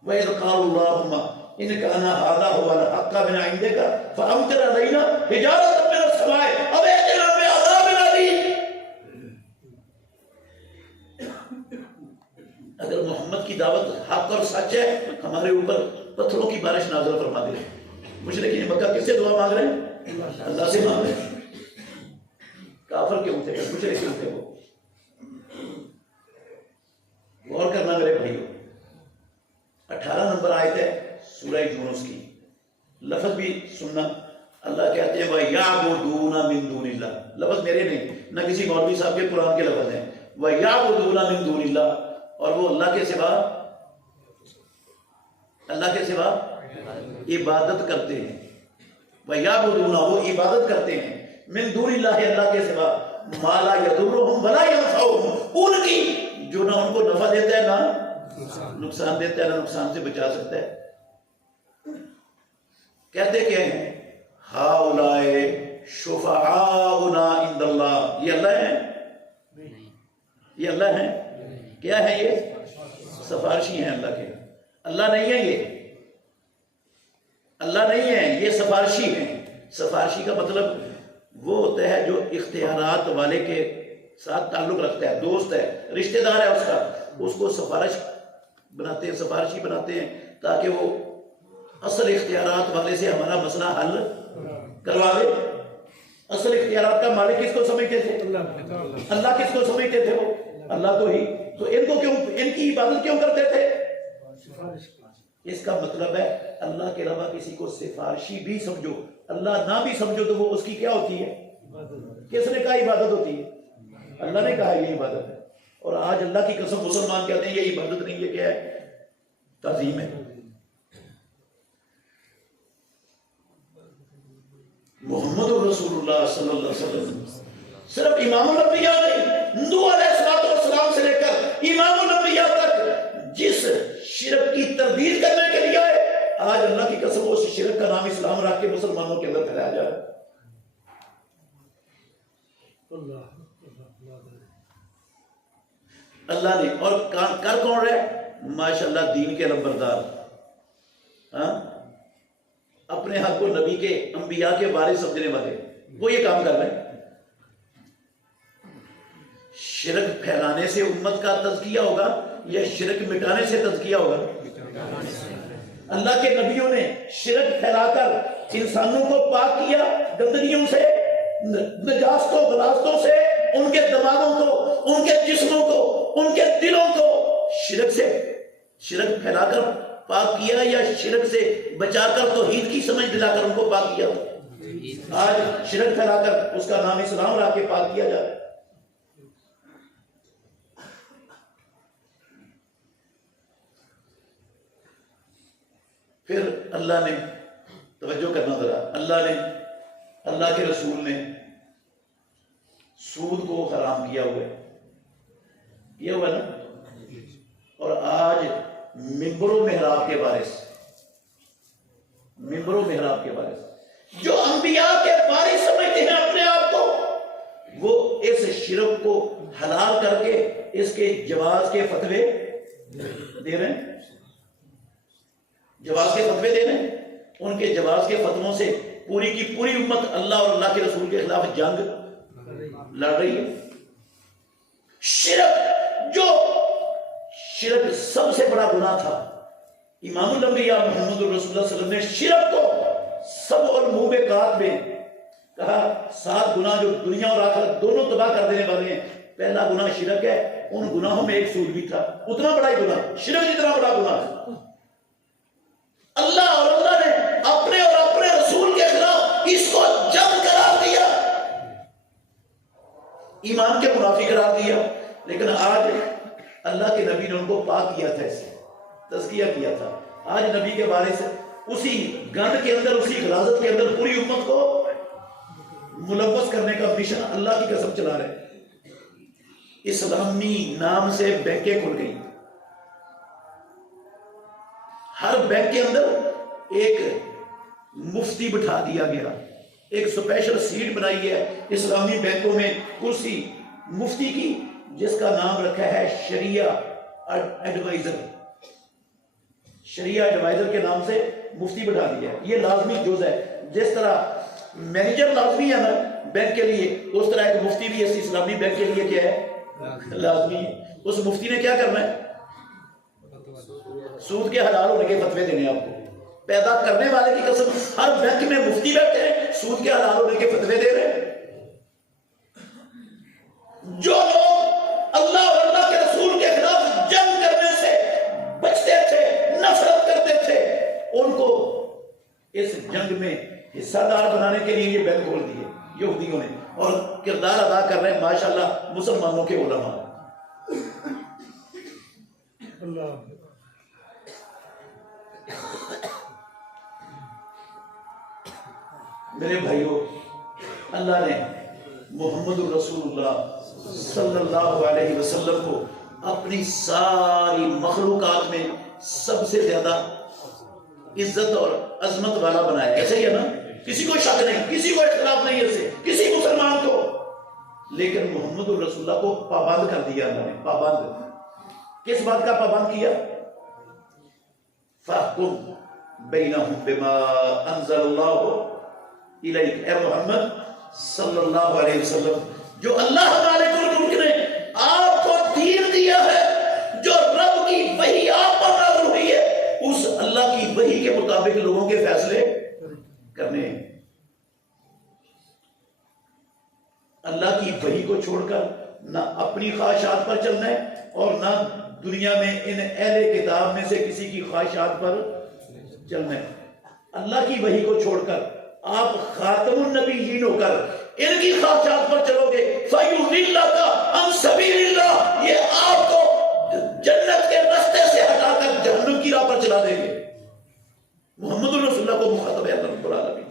وَإِذْ قَالُوا اللَّهُمَّ إِنْ كَانَ هَذَا هُوَ الْحَقَّ مِنْ عِنْدِكَ فَأَمْطِرْ عَلَيْنَا حِجَارَةً مِنَ السَّمَاءِ أَوْ ائْتِنَا بِعَذَابٍ أَلِيمٍ. اگر محمد کی دعوت حق اور سچ ہے, ہمارے اوپر پتھروں کی بارش نازل فرما دے. مشرکین مکہ کس سے دعا مانگ رہے ہیں؟ اللہ سے مانگ رہے ہیں. کافر کیوں تھے؟ مشرک کیوں تھے؟ وہ غور کرنا میرے بھائیوں. 18 نمبر آیت ہے سورہ یونس کی, لفظ بھی سننا. اللہ کہتے ہیں وَيَعْبُدُونَ مِن دُونِ اللَّهِ, لفظ میرے نہیں, نہ کسی مولوی صاحب کے قرآن کے لفظ ہیں. وَيَعْبُدُونَ مِن دُونِ اللَّهِ, اور وہ اللہ کے سوا, اللہ کے سوا عبادت کرتے ہیں. وَيَعْبُدُونَ, وہ عبادت کرتے ہیں, مِن دُونِ اللَّهِ, اللہ کے سوا, مَا لَا يَضُرُّهُمْ وَلَا يَنفَعُهُمْ, ان کی جو نہ ان کو نفع دیتا ہے نہ نقصان دیتا ہے, نہ نقصان سے بچا سکتا ہے. کہتے کیا ہیں؟ ہَؤُلَاءِ شُفَعَاؤُنَا عِندَ اللَّهِ, یہ اللہ ہے, یہ اللہ ہے. کیا ہے یہ؟ سفارشی ہیں اللہ کے. اللہ نہیں ہے یہ, اللہ نہیں ہے یہ, سفارشی ہیں. سفارشی کا مطلب وہ ہوتا ہے جو اختیارات والے کے ساتھ تعلق رکھتا ہے, دوست ہے, رشتہ دار ہے اس کا, اس کو سفارش بناتے ہیں, سفارشی بناتے ہیں تاکہ وہ اصل اختیارات والے سے ہمارا مسئلہ حل کروا دے. اصل اختیارات کا مالک کس کو سمجھتے تھے؟ اللہ. کس کو سمجھتے تھے وہ؟ اللہ کو ہی. تو ان کو کیوں، ان کی عبادت کیوں کرتے تھے؟ اس کا مطلب ہے اللہ کے علاوہ کسی کو سفارشی بھی سمجھو، اللہ نہ بھی سمجھو تو وہ اس کی کیا ہوتی ہے؟ کس نے کہا عبادت ہوتی ہے؟ اللہ نے کہا یہ عبادت ہے۔ اور آج اللہ کی قسم مسلمان کہتے ہیں یہ عبادت نہیں، یہ کیا ہے؟ تعظیم ہے۔ محمد رسول اللہ صلی اللہ علیہ وسلم صرف امام الانبیاء نہیں، نوح علیہ السلام سے لے کر امام الانبیاء تک جس شرک کی تردید کرنے کے لیے آئے، آج اللہ کی قسم اس شرک کا نام اسلام رکھ کے مسلمانوں کے اندر پھیلایا جا رہا ہے۔ اللہ نے، اور کر کون رہے؟ ماشاءاللہ دین کے لمبردار، اپنے حق کو نبی کے انبیاء کے بارے سمجھنے والے، وہ یہ کام کر رہے ہیں۔ شرک پھیلانے سے امت کا تزکیہ ہوگا یا شرک مٹانے سے تزکیہ ہوگا؟ اللہ کے نبیوں نے شرک پھیلا کر انسانوں کو پاک کیا گندگیوں سے، نجاستوں غلاظتوں سے، ان کے دماغوں کو، ان کے جسموں کو، ان کے دلوں کو شرک سے، شرک پھیلا کر پاک کیا یا شرک سے بچا کر توحید کی سمجھ دلا کر ان کو پاک کیا؟ آج شرک پھیلا کر اس کا نام اسلام رکھ کے پاک کیا جا رہا ہے۔ پھر اللہ نے، توجہ کرنا ذرا، اللہ نے، اللہ کے رسول نے سود کو حرام کیا ہوا ہے، یہ ہوا نا؟ اور آج ممبر و محراب کے وارث، ممبر و محراب کے وارث جو انبیاء کے وارث سمجھتے ہیں اپنے آپ کو، وہ اس شرک کو حلال کر کے اس کے جواز کے فتوے دے رہے ہیں، جواز کے فتوے دے رہے ہیں۔ ان کے جواز کے فتووں سے پوری کی پوری امت اللہ اور اللہ کے رسول کے خلاف جنگ لڑ رہی ہے۔ شرک، جو شرک سب سے بڑا گناہ تھا، امام الانبیاء محمد رسول اللہ صلی اللہ علیہ وسلم نے شرک کو سب اور موبقات میں کہا 7 گناہ جو دنیا اور آخرت دونوں تباہ کر دینے والے ہیں، پہلا گناہ شرک ہے۔ ان گناہوں میں ایک سود بھی تھا، اتنا بڑا ہی گناہ، شرک جتنا بڑا گناہ ہے۔ اللہ اور اللہ نے اپنے اور اپنے رسول کے خلاف اس کو جنگ قرار دیا، ایمان کے منافی قرار دیا۔ لیکن آج اللہ کے نبی نے ان کو پاک کیا تھا، اسے تزکیہ کیا تھا۔ آج نبی کے بارے سے اسی گند کے اندر، اسی غلاظت کے اندر پوری امت کو ملوث کرنے کا مشن اللہ کی قسم چلا رہے۔ اسلامی نام سے بینکیں کھل گئی، ہر بینک کے اندر ایک مفتی بٹھا دیا گیا، ایک اسپیشل سیٹ بنائی ہے اسلامی بینکوں میں کرسی مفتی کی، جس کا نام رکھا ہے شریعہ ایڈوائزر۔ شریعہ ایڈوائزر کے نام سے مفتی بٹھا دیا ہے۔ یہ لازمی جز ہے، جس طرح مینیجر لازمی ہے نا بینک کے لیے، اس طرح ایک مفتی بھی اس اسلامی بینک کے لیے کیا ہے؟ لازمی ہے۔ اس مفتی نے کیا کرنا ہے؟ سود کے حلال ہونے کے فتوے دینے۔ آپ کو پیدا کرنے والے کی قسم، ہر بینک میں مفتی بیٹھے ہیں سود کے حلال ہونے کے فتوے دے رہے ہیں۔ جو لوگ اللہ اور اللہ کے رسول کے خلاف جنگ کرنے سے بچتے تھے، نفرت کرتے تھے، ان کو اس جنگ میں حصہ دار بنانے کے لیے یہ بینک کھول دیے یہودیوں نے، اور کردار ادا کر رہے ہیں ماشاءاللہ مسلمانوں کے علماء۔ میرے بھائیوں، اللہ نے محمد رسول اللہ صلی اللہ علیہ وسلم کو اپنی ساری مخلوقات میں سب سے زیادہ عزت اور عظمت والا بنایا۔ ایسے ہی ہے نا؟ کسی کو شک نہیں، کسی کو اختلاف نہیں ہے، کسی مسلمان کو۔ لیکن محمد رسول اللہ کو پابند کر دیا اللہ نے۔ پابند کس بات کا پابند کیا؟ فَاحْكُمْ بَيْنَهُمْ بِمَا أَنزَلَ اللَّهُ إِلَيْكَ، اے محمد صلی اللہ علیہ وسلم، جو اللہ مالک الملک نے آپ کو دین دیا ہے، جو رب کی وحی آپ پر نازل ہوئی ہے، اس اللہ کی وحی کے مطابق لوگوں کے فیصلے کرنے ہیں۔ اللہ کی وحی کو چھوڑ کر نہ اپنی خواہشات پر چلنا ہے اور نہ دنیا میں ان اہل کتاب میں سے کسی کی خواہشات پر چلنا ہے. اللہ کی وحی کو چھوڑ کر آپ خاتم النبیین ہو کر ان کی خواہشات پر چلو گے فَيُضِلَّكَ عَنْ سَبِيلِ اللَّهِ، یہ آپ کو جنت کے راستے سے ہٹا کر جہنم کی راہ پر چلا دیں گے. محمد رسول اللہ کو مخاطب ہے اللہ رب العالمین.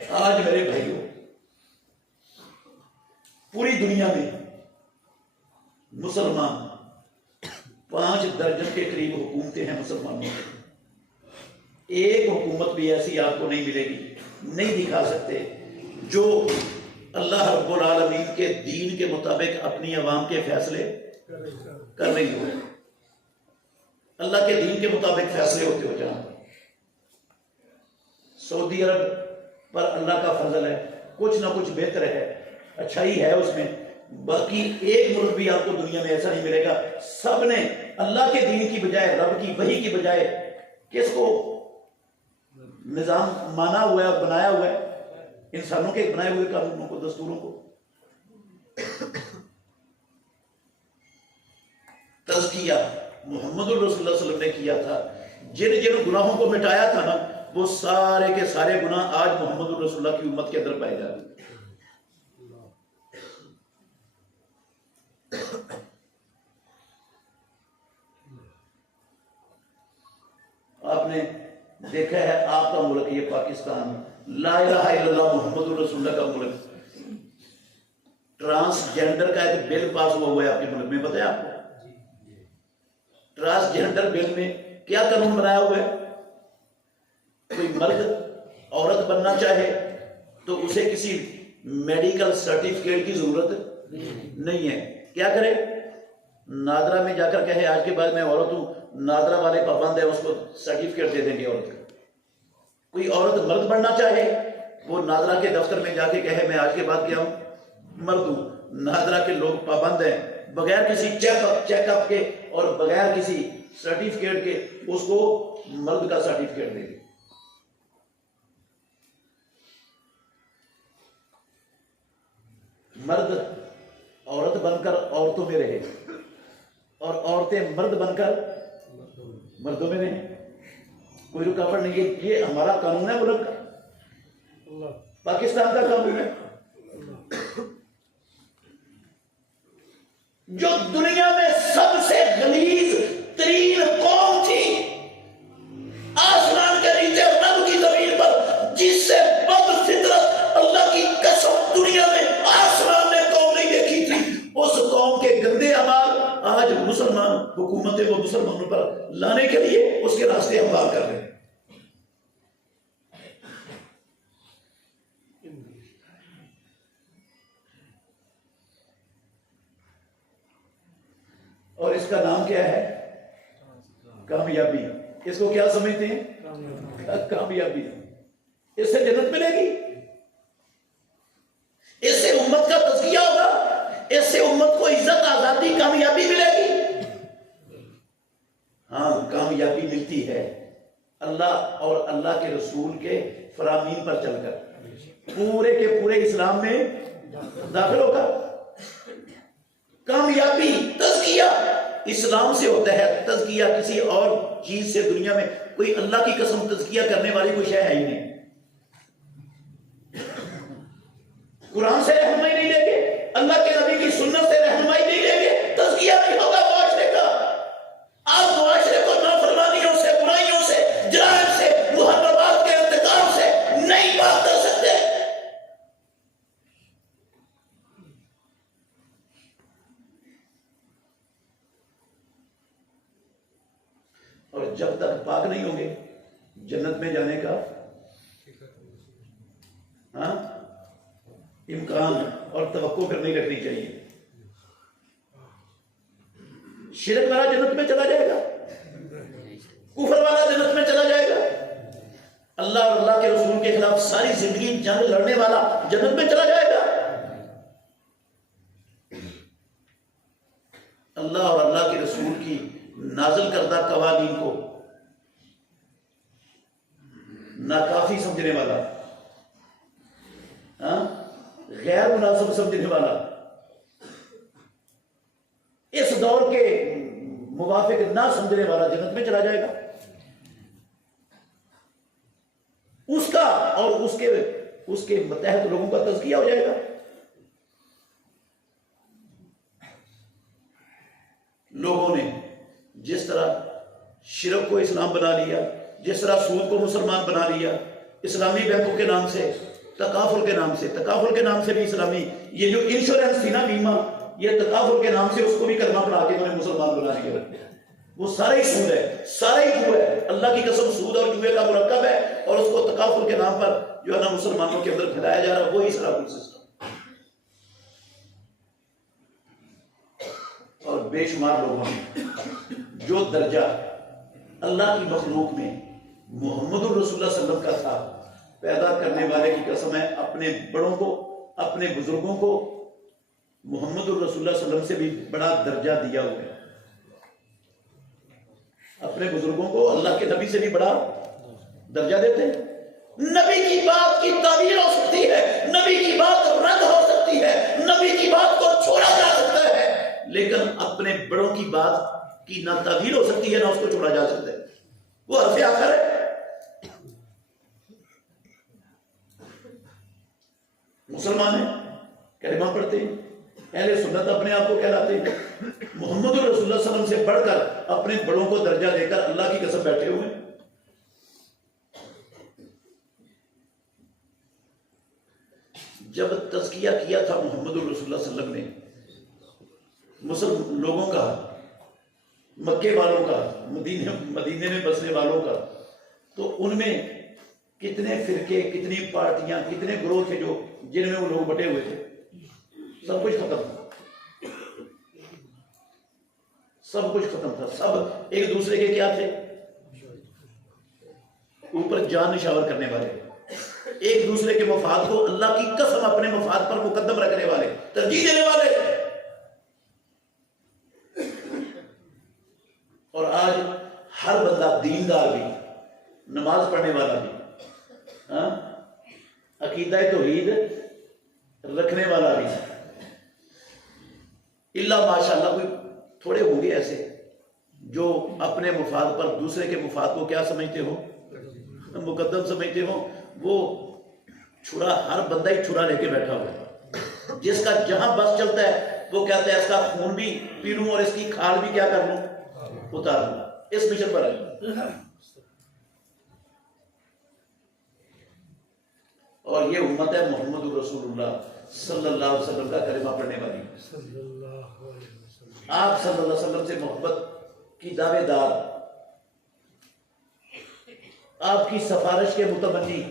آج میرے بھائیوں پوری دنیا میں مسلمان 5 درجن کے قریب حکومتیں ہیں مسلمانوں کی. ایک حکومت بھی ایسی آپ کو نہیں ملے گی، نہیں دکھا سکتے جو اللہ رب العالمین کے دین کے مطابق اپنی عوام کے فیصلے کر رہی ہو. اللہ کے دین کے مطابق فیصلے ہوتے ہو. جہاں سعودی عرب پر اللہ کا فضل ہے، کچھ نہ کچھ بہتر ہے، اچھائی ہے اس میں. باقی ایک ملک بھی آپ کو دنیا میں ایسا نہیں ملے گا. سب نے اللہ کے دین کی بجائے، رب کی وحی کی بجائے کس کو نظام مانا ہوا ہے، بنایا ہوا ہے؟ انسانوں کے بنائے ہوئے قانونوں کو، دستوروں کو. تزکیہ محمد الرسول اللہ صلی اللہ علیہ وسلم نے کیا تھا. جن جن گناہوں کو مٹایا تھا نا، وہ سارے کے سارے گناہ آج محمد الرسول اللہ کی امت کے اندر پائے جاتے ہیں. آپ نے دیکھا ہے آپ کا ملک یہ پاکستان لا الہ الا اللہ محمد الرسول اللہ کا ملک. ٹرانسجینڈر کا ایک بل پاس ہوا ہے آپ کے ملک میں، پتہ ہے آپ کو؟ ٹرانسجینڈر بل میں کیا قانون بنایا ہوا ہے؟ کوئی مرد عورت بننا چاہے تو اسے کسی میڈیکل سرٹیفکیٹ کی ضرورت نہیں ہے. کیا کرے؟ نادرا میں جا کر کہے آج کے بعد میں عورت ہوں، نادرا والے پابند ہیں، اس کو سرٹیفکیٹ دے دیں گے عورت کو. کوئی عورت مرد بننا چاہے وہ نادرا کے دفتر میں جا کے کہے میں آج کے بعد کیا ہوں، مرد ہوں. نادرا کے لوگ پابند ہیں، بغیر کسی چیک اپ کے اور بغیر کسی سرٹیفکیٹ کے اس کو مرد کا سرٹیفکیٹ دیں گے. مرد عورت بن کر عورتوں میں رہے اور عورتیں مرد بن کر مردوں میں رہیں. کوئی رکاوٹ نہیں ہے. یہ ہمارا قانون ہے ملک کا، پاکستان کا قانون ہے. جو دنیا میں سب سے غلیظ ترین قوم تھی آسمان کے نیچے رب کی زمین پر، جس سے بد فطرت اللہ کی قسم دنیا میں آسمان نے قوم نہیں دیکھی تھی، اس قوم کے گندے اعمال آج مسلمان حکومتیں وہ مسلمانوں پر لانے کے لیے اس کے راستے ہموار کر رہے ہیں. اور اس کا نام کیا ہے؟ کامیابی. اس کو کیا سمجھتے ہیں؟ کامیابی. اس سے جنت ملے گی، اس سے امت کا تزکیہ ہوگا، اس سے امت کو عزت، آزادی، کامیابی ملے گی. ہاں کامیابی ملتی ہے اللہ اور اللہ کے رسول کے فرامین پر چل کر، پورے کے پورے اسلام میں داخل ہوگا. کامیابی تزکیہ اسلام سے ہوتا ہے. تزکیہ کسی اور چیز سے دنیا میں کوئی اللہ کی قسم تزکیہ کرنے والی کوئی شے ہے ہی نہیں. قرآن سے رہنمائی نہیں لیں گے، اللہ کے نبی کی سنت سے رہنمائی نہیں لیں گے، تزکیہ نہیں ہوگا معاشرے کا. آپ معاشرے کو نافرمانیوں سے، برائیوں سے، جرائم سے، محرمات کے ارتکاب سے نہیں پاک کر سکتے. اور جب تک پاک نہیں ہوں گے جنت میں جانے کا امکان اور توقع پھر نہیں رکھنی چاہیے. شرک والا جنت میں چلا جائے گا، کفر والا جنت میں چلا جائے گا، اللہ اور اللہ کے رسول کے خلاف ساری زندگی جنگ لڑنے والا جنت میں چلا جائے گا. اللہ اور اللہ کے رسول کی نازل کردہ قوانین کو ناکافی سمجھنے والا، غیر مناسب سمجھنے والا، اس دور کے موافق نہ سمجھنے والا جنت میں چلا جائے گا. اس کا اور اس کے متحد لوگوں کا تزکیہ ہو جائے گا. لوگوں نے جس طرح شرک کو اسلام بنا لیا، جس طرح سود کو مسلمان بنا لیا، اسلامی بینکوں کے نام سے، تکافل کے نام سے بھی اسلامی، یہ جو انشورنس تھی نا، بیمہ، یہ تکافل کے نام سے اس کو بھی کلمہ پڑھا کے انہوں نے مسلمان بنا لیا. وہ سارا ہی سود ہے، سارا ہی جو ہے، اللہ کی قسم سود اور جوئے کا مرکب ہے، اور اس کو تکافل کے نام پر جو ہے نا مسلمانوں کے اندر پھیلایا جا رہا ہے، وہی سارا کچھ سسٹم. اور بے شمار لوگوں نے جو درجہ اللہ کی مخلوق میں محمد الرسول اللہ صلی اللہ علیہ وسلم کا تھا، پیدا کرنے والے کی قسم ہے، اپنے بڑوں کو، اپنے بزرگوں کو محمد الرسول اللہ صلی اللہ علیہ وسلم سے بھی بڑا درجہ دیا ہوا ہے. اپنے بزرگوں کو اللہ کے نبی سے بھی بڑا درجہ دیتے ہیں. نبی کی بات کی تعبیر ہو سکتی ہے، نبی کی بات رد ہو سکتی ہے، نبی کی بات کو چھوڑا جا سکتا ہے، لیکن اپنے بڑوں کی بات کی نہ تعبیر ہو سکتی ہے نہ اس کو چھوڑا جا سکتا ہے. وہ حرف آخر ہے. مسلمان ہیں، کلمہ پڑھتے ہیں، اہل سنت اپنے آپ کو کہلاتے ہیں، محمد رسول اللہ صلی اللہ علیہ وسلم سے بڑھ کر اپنے بڑوں کو درجہ دے کر اللہ کی قسم بیٹھے ہوئے. جب تزکیہ کیا تھا محمد رسول اللہ صلی اللہ علیہ وسلم نے مسلم لوگوں کا، مکے والوں کا، مدینے میں بسنے والوں کا، تو ان میں کتنے فرقے، کتنی پارٹیاں، کتنے گروہ تھے جو جن میں وہ لوگ بٹے ہوئے تھے. سب کچھ ختم تھا، سب کچھ ختم تھا. سب ایک دوسرے کے کیا تھے؟ اوپر جان نشاور کرنے والے، ایک دوسرے کے مفاد کو اللہ کی قسم اپنے مفاد پر مقدم رکھنے والے، ترجیح دینے والے. اور آج ہر بندہ دیندار بھی، نماز پڑھنے والا بھی، عقیدہ توحید رکھنے والا بھی، اللہ ماشاءاللہ کوئی تھوڑے ہوں گے ایسے جو اپنے مفاد پر دوسرے کے مفاد کو کیا سمجھتے ہو؟ مقدم سمجھتے ہو. وہ چھرا، ہر بندہ ہی چھرا لے کے بیٹھا ہوا ہے. جس کا جہاں بس چلتا ہے وہ کہتا ہے اس کا خون بھی پی لوں اور اس کی کھال بھی کیا کر لوں، اتار لوں. اس مشن پر ہے. اور یہ امت ہے محمد رسول اللہ صلی اللہ علیہ وسلم کا کلمہ پڑھنے والی. آپ صلی اللہ علیہ وسلم سے محبت کی دعوے دار، آپ کی سفارش کے متمنی،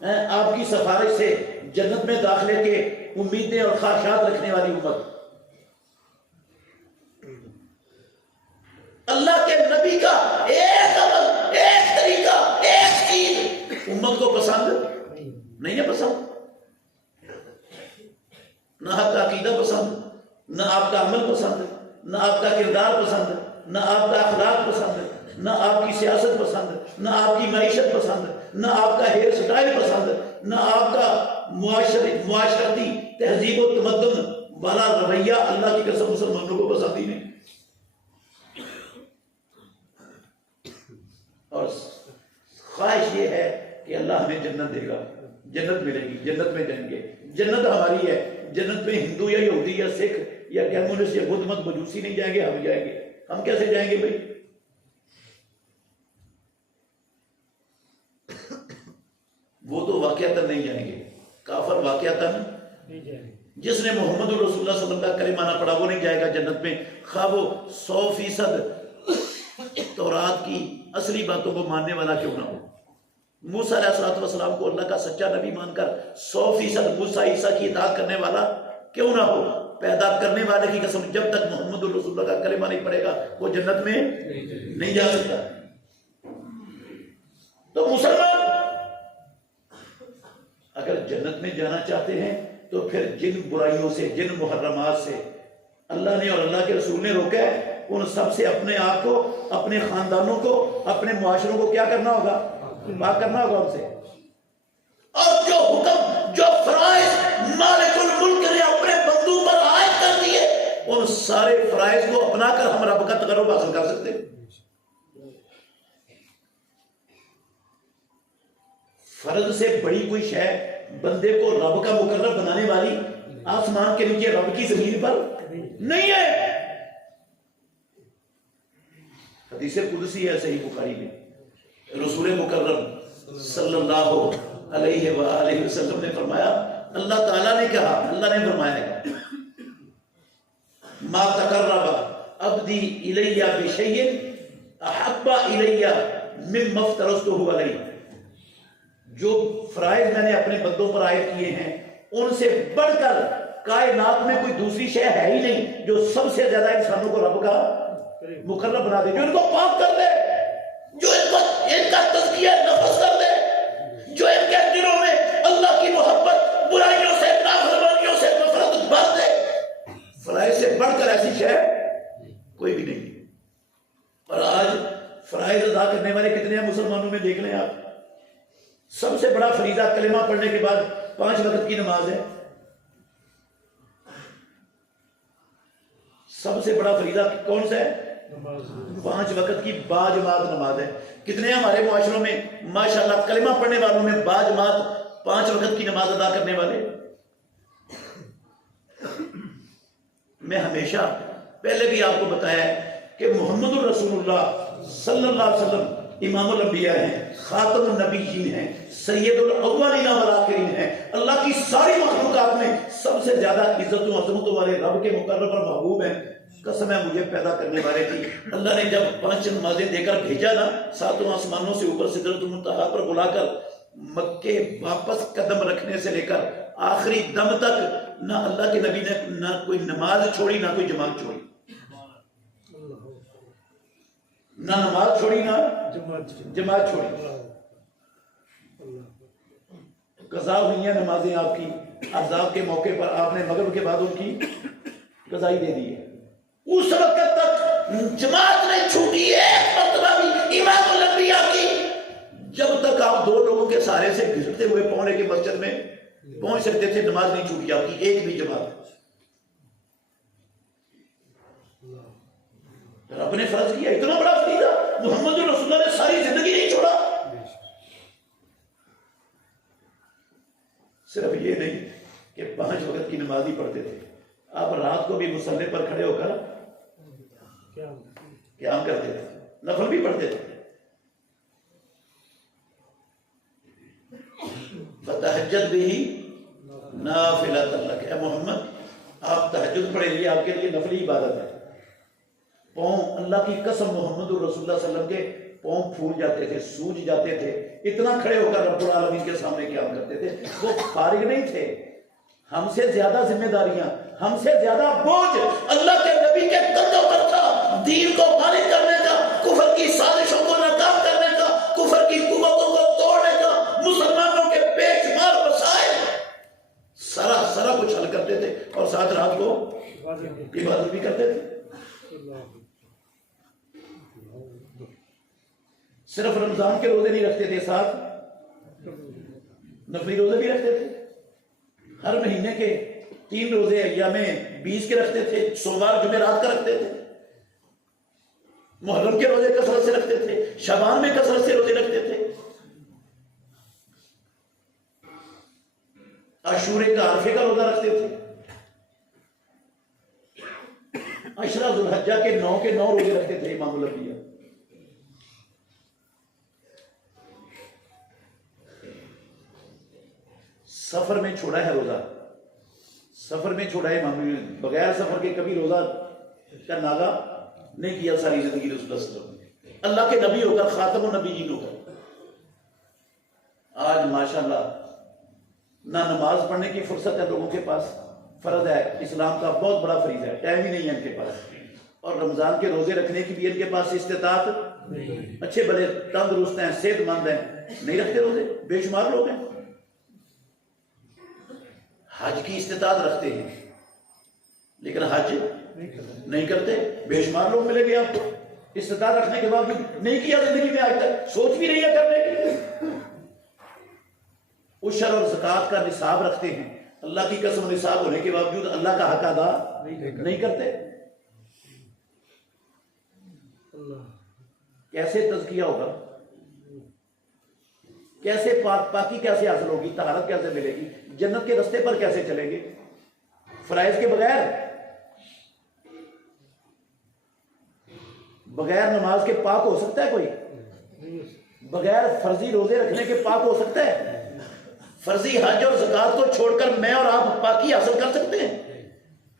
آپ کی سفارش سے جنت میں داخلے کے امیدیں اور خواہشات رکھنے والی امت. اللہ کے نبی کا ایک عمل، ایک طریقہ، ایک چیز امت کو پسند نہیں ہے. پسند نہ آپ کا عقیدہ پسند، نہ آپ کا عمل پسند، نہ آپ کا کردار پسند، نہ آپ کا اخلاق پسند، نہ آپ کی سیاست پسند، نہ آپ کی معیشت پسند، نہ آپ کا ہیئر سٹائل پسند، نہ آپ کا معاشرتی تہذیب و تمدن والا رویہ اللہ کی قسم مسلمانوں کو پسند ہی نہیں. اور خواہش یہ ہے کہ اللہ ہمیں جنت دے گا، جنت ملے گی، جنت میں جائیں گے، جنت ہماری ہے. جنت میں ہندو یا یہودی یا سکھ یا کمیونسٹ یا بدھ مت مجوسی نہیں جائیں گے، ہم جائیں گے. ہم کیسے جائیں گے بھائی؟ وہ تو واقعتاً نہیں جائیں گے. کافر واقعتاً نہیں جائیں گے. جس نے محمد رسول اللہ صلی اللہ علیہ وسلم کا کلمہ نہ پڑھا وہ نہیں جائے گا جنت میں، خواہ وہ 100% تورات کی اصلی باتوں کو ماننے والا کیوں نہ ہو. موسیٰ علیہ السلام کو اللہ کا سچا نبی مان کر 100% موسیٰ عیسیٰ کی اطاعت کرنے والا کیوں نہ ہو. پیدا کرنے والے کی قسم جب تک محمد رسول اللہ کا کلمہ نہیں پڑھے گا وہ جنت میں نہیں جا سکتا. تو مسلمان اگر جنت میں جانا چاہتے ہیں تو پھر جن برائیوں سے، جن محرمات سے اللہ نے اور اللہ کے رسول نے روکا ہے، ان سب سے اپنے آپ کو، اپنے خاندانوں کو، اپنے معاشروں کو کیا کرنا ہوگا؟ پاک کرنا ہوگا ان سے. اور جو حکم، جو فرائض مالک الملک نے اپنے بندوں پر عائد کر دیے، ان سارے فرائض کو اپنا کر ہم رب کا تقرب حاصل کر سکتے ہیں؟ فرض سے بڑی کوئی شے بندے کو رب کا مقرب بنانے والی آسمان کے نیچے رب کی زمین پر نہیں ہے۔ حدیث قدسی ہے صحیح بخاری میں، رسول مکرم صلی اللہ علیہ وآلہ وسلم نے فرمایا، اللہ تعالیٰ نے کہا، اللہ نے فرمایا ما تقرب عبدی الیہ بشیء احب الیہ مما افترضتہ علیہ، جو فرائض میں نے اپنے بندوں پر عائد کیے ہیں ان سے بڑھ کر کائنات میں کوئی دوسری شے ہے ہی نہیں جو سب سے زیادہ انسانوں کو رب کا مقرب بنا دے، جو ان کو پاک کر دے، جو ان کا تزکیہ نفس کر دے، جو ان کے دلوں میں اللہ کی محبت، برائیوں سے، نافرمانیوں سے نفرت بھر دے۔ فرائض سے بڑھ کر ایسی شے کوئی بھی نہیں۔ اور آج فرائض ادا کرنے والے کتنے ہیں مسلمانوں میں؟ دیکھ لیں آپ، سب سے بڑا فریضہ کلمہ پڑھنے کے بعد 5 وقت کی نماز ہے۔ سب سے بڑا فریضہ کون سا ہے؟ 5 وقت کی باجماعت نماز ہے۔ کتنے ہمارے معاشروں میں ماشاءاللہ کلمہ پڑھنے والوں میں باجماعت 5 وقت کی نماز ادا کرنے والے؟ میں ہمیشہ پہلے بھی آپ کو بتایا ہے کہ محمد الرسول اللہ صلی اللہ علیہ وسلم امام الانبیاء ہیں، خاتم النبیین ہیں، سید الاولین والآخرین ہیں، اللہ کی ساری مخلوقات میں سب سے زیادہ عزت و عظمت والے رب کے مقرب اور محبوب ہیں۔ قسم ہے مجھے پیدا کرنے والے کی، اللہ نے جب 5 نمازیں دے کر بھیجا نا، 7 آسمانوں سے اوپر سدرۃ المنتہا پر بلا کر، مکے واپس قدم رکھنے سے لے کر آخری دم تک نہ اللہ کے نبی نے نہ کوئی نماز چھوڑی نہ کوئی جماعت چھوڑی، نہ نماز چھوڑی نہ جماعت چھوڑی۔ قضا ہوئی ہیں نمازیں آپ کی، احزاب کے موقع پر آپ نے مغرب کے بعد ان کی قضائی دے دی ہے۔ اس وقت تک جماعت نہیں چھوٹی ہے، مرتبہ بھی امام الانبیاء کی، جب تک آپ 2 لوگوں کے سہارے سے گھستے ہوئے پونے کی مسجد میں پہنچ سکتے تھے، نماز نہیں چھوٹی آپ کی ایک بھی جماعت۔ رب نے فرض کیا اتنا بڑا فریضہ، محمد رسول اللہ نے ساری زندگی نہیں چھوڑا۔ صرف یہ نہیں کہ 5 وقت کی نماز ہی پڑھتے تھے، آپ رات کو بھی مصلی پر کھڑے ہو کر قیام کرتے تھے، نفل بھی پڑھتے تھے۔ فتہجد بہ نافلۃ لک، اے محمد آپ تہجد پڑھیں، یہ آپ کے لیے نفلی عبادت ہے۔ پاؤں اللہ کی قسم محمد رسول اللہ صلی اللہ علیہ وسلم کے پاؤں پھول جاتے تھے، سوج جاتے تھے، اتنا کھڑے ہو کر رب العالمین کے سامنے قیام کرتے تھے۔ وہ فارغ نہیں تھے، ہم سے زیادہ ذمہ داریاں، ہم سے زیادہ بوجھ اللہ کے نبی کے کندھوں پر تھا، دین کو غالب کرنے کا، کفر کی سازشوں کو ناکام کرنے کا، کفر کی قوتوں کو توڑنے کا، مسلمانوں کے بے شمار مسائل سارا کچھ حل کرتے تھے، اور ساتھ رات کو عبادت بھی کرتے تھے۔ صرف رمضان کے روزے نہیں رکھتے تھے، ساتھ نفلی روزے بھی رکھتے تھے۔ ہر مہینے کے 3 روزے ایام 20 کے رکھتے تھے، سوموار جمعرات کا رکھتے تھے۔ محرم کے روزے کثرت سے رکھتے تھے، شعبان میں کثرت سے روزے رکھتے تھے، عاشورے کا عرفے کا روزہ رکھتے تھے، عشرہ ذو الحجہ کے 9 کے 9 روزے رکھتے تھے امام الانبیاء۔ سفر میں چھوڑا ہے روزہ، سفر میں چھوڑا ہے امام، بغیر سفر کے کبھی روزہ کا ناغہ نہیں کیا ساری زندگی رسول اللہ صلی اللہ علیہ وسلم، اللہ کے نبی ہو کر، خاتم النبیین ہو کر۔ آج ماشاءاللہ نہ نماز پڑھنے کی فرصت ہے لوگوں کے پاس، فرض ہے اسلام کا بہت بڑا فریضہ ہے، ٹائم ہی نہیں ہے ان کے پاس، اور رمضان کے روزے رکھنے کی بھی ان کے پاس استطاعت، اچھے بھلے تندرست ہیں، صحت مند ہیں، نہیں رکھتے روزے، بے شمار لوگ ہیں۔ حج کی استطاعت رکھتے ہیں لیکن حج نہیں کرتے، بے شمار لوگ ملیں گے آپ کو استطاعت رکھنے کے بعد بھی نہیں کیا زندگی میں، آج تک سوچ بھی نہیں ہے کرنے کی۔ عشر اور زکوٰۃ کا نصاب رکھتے ہیں، اللہ کی قسم نصاب ہونے کے باوجود اللہ کا حق ادا نہیں کرتے۔ کیسے تزکیہ ہوگا؟ کیسے پاکی کیسے حاصل ہوگی؟ طہارت کیسے ملے گی؟ جنت کے راستے پر کیسے چلیں گے؟ فرائض کے بغیر نماز کے پاک ہو سکتا ہے کوئی؟ بغیر فرضی روزے رکھنے کے پاک ہو سکتا ہے؟ فرضی حج اور زکات کو چھوڑ کر میں اور آپ پاکی حاصل کر سکتے ہیں؟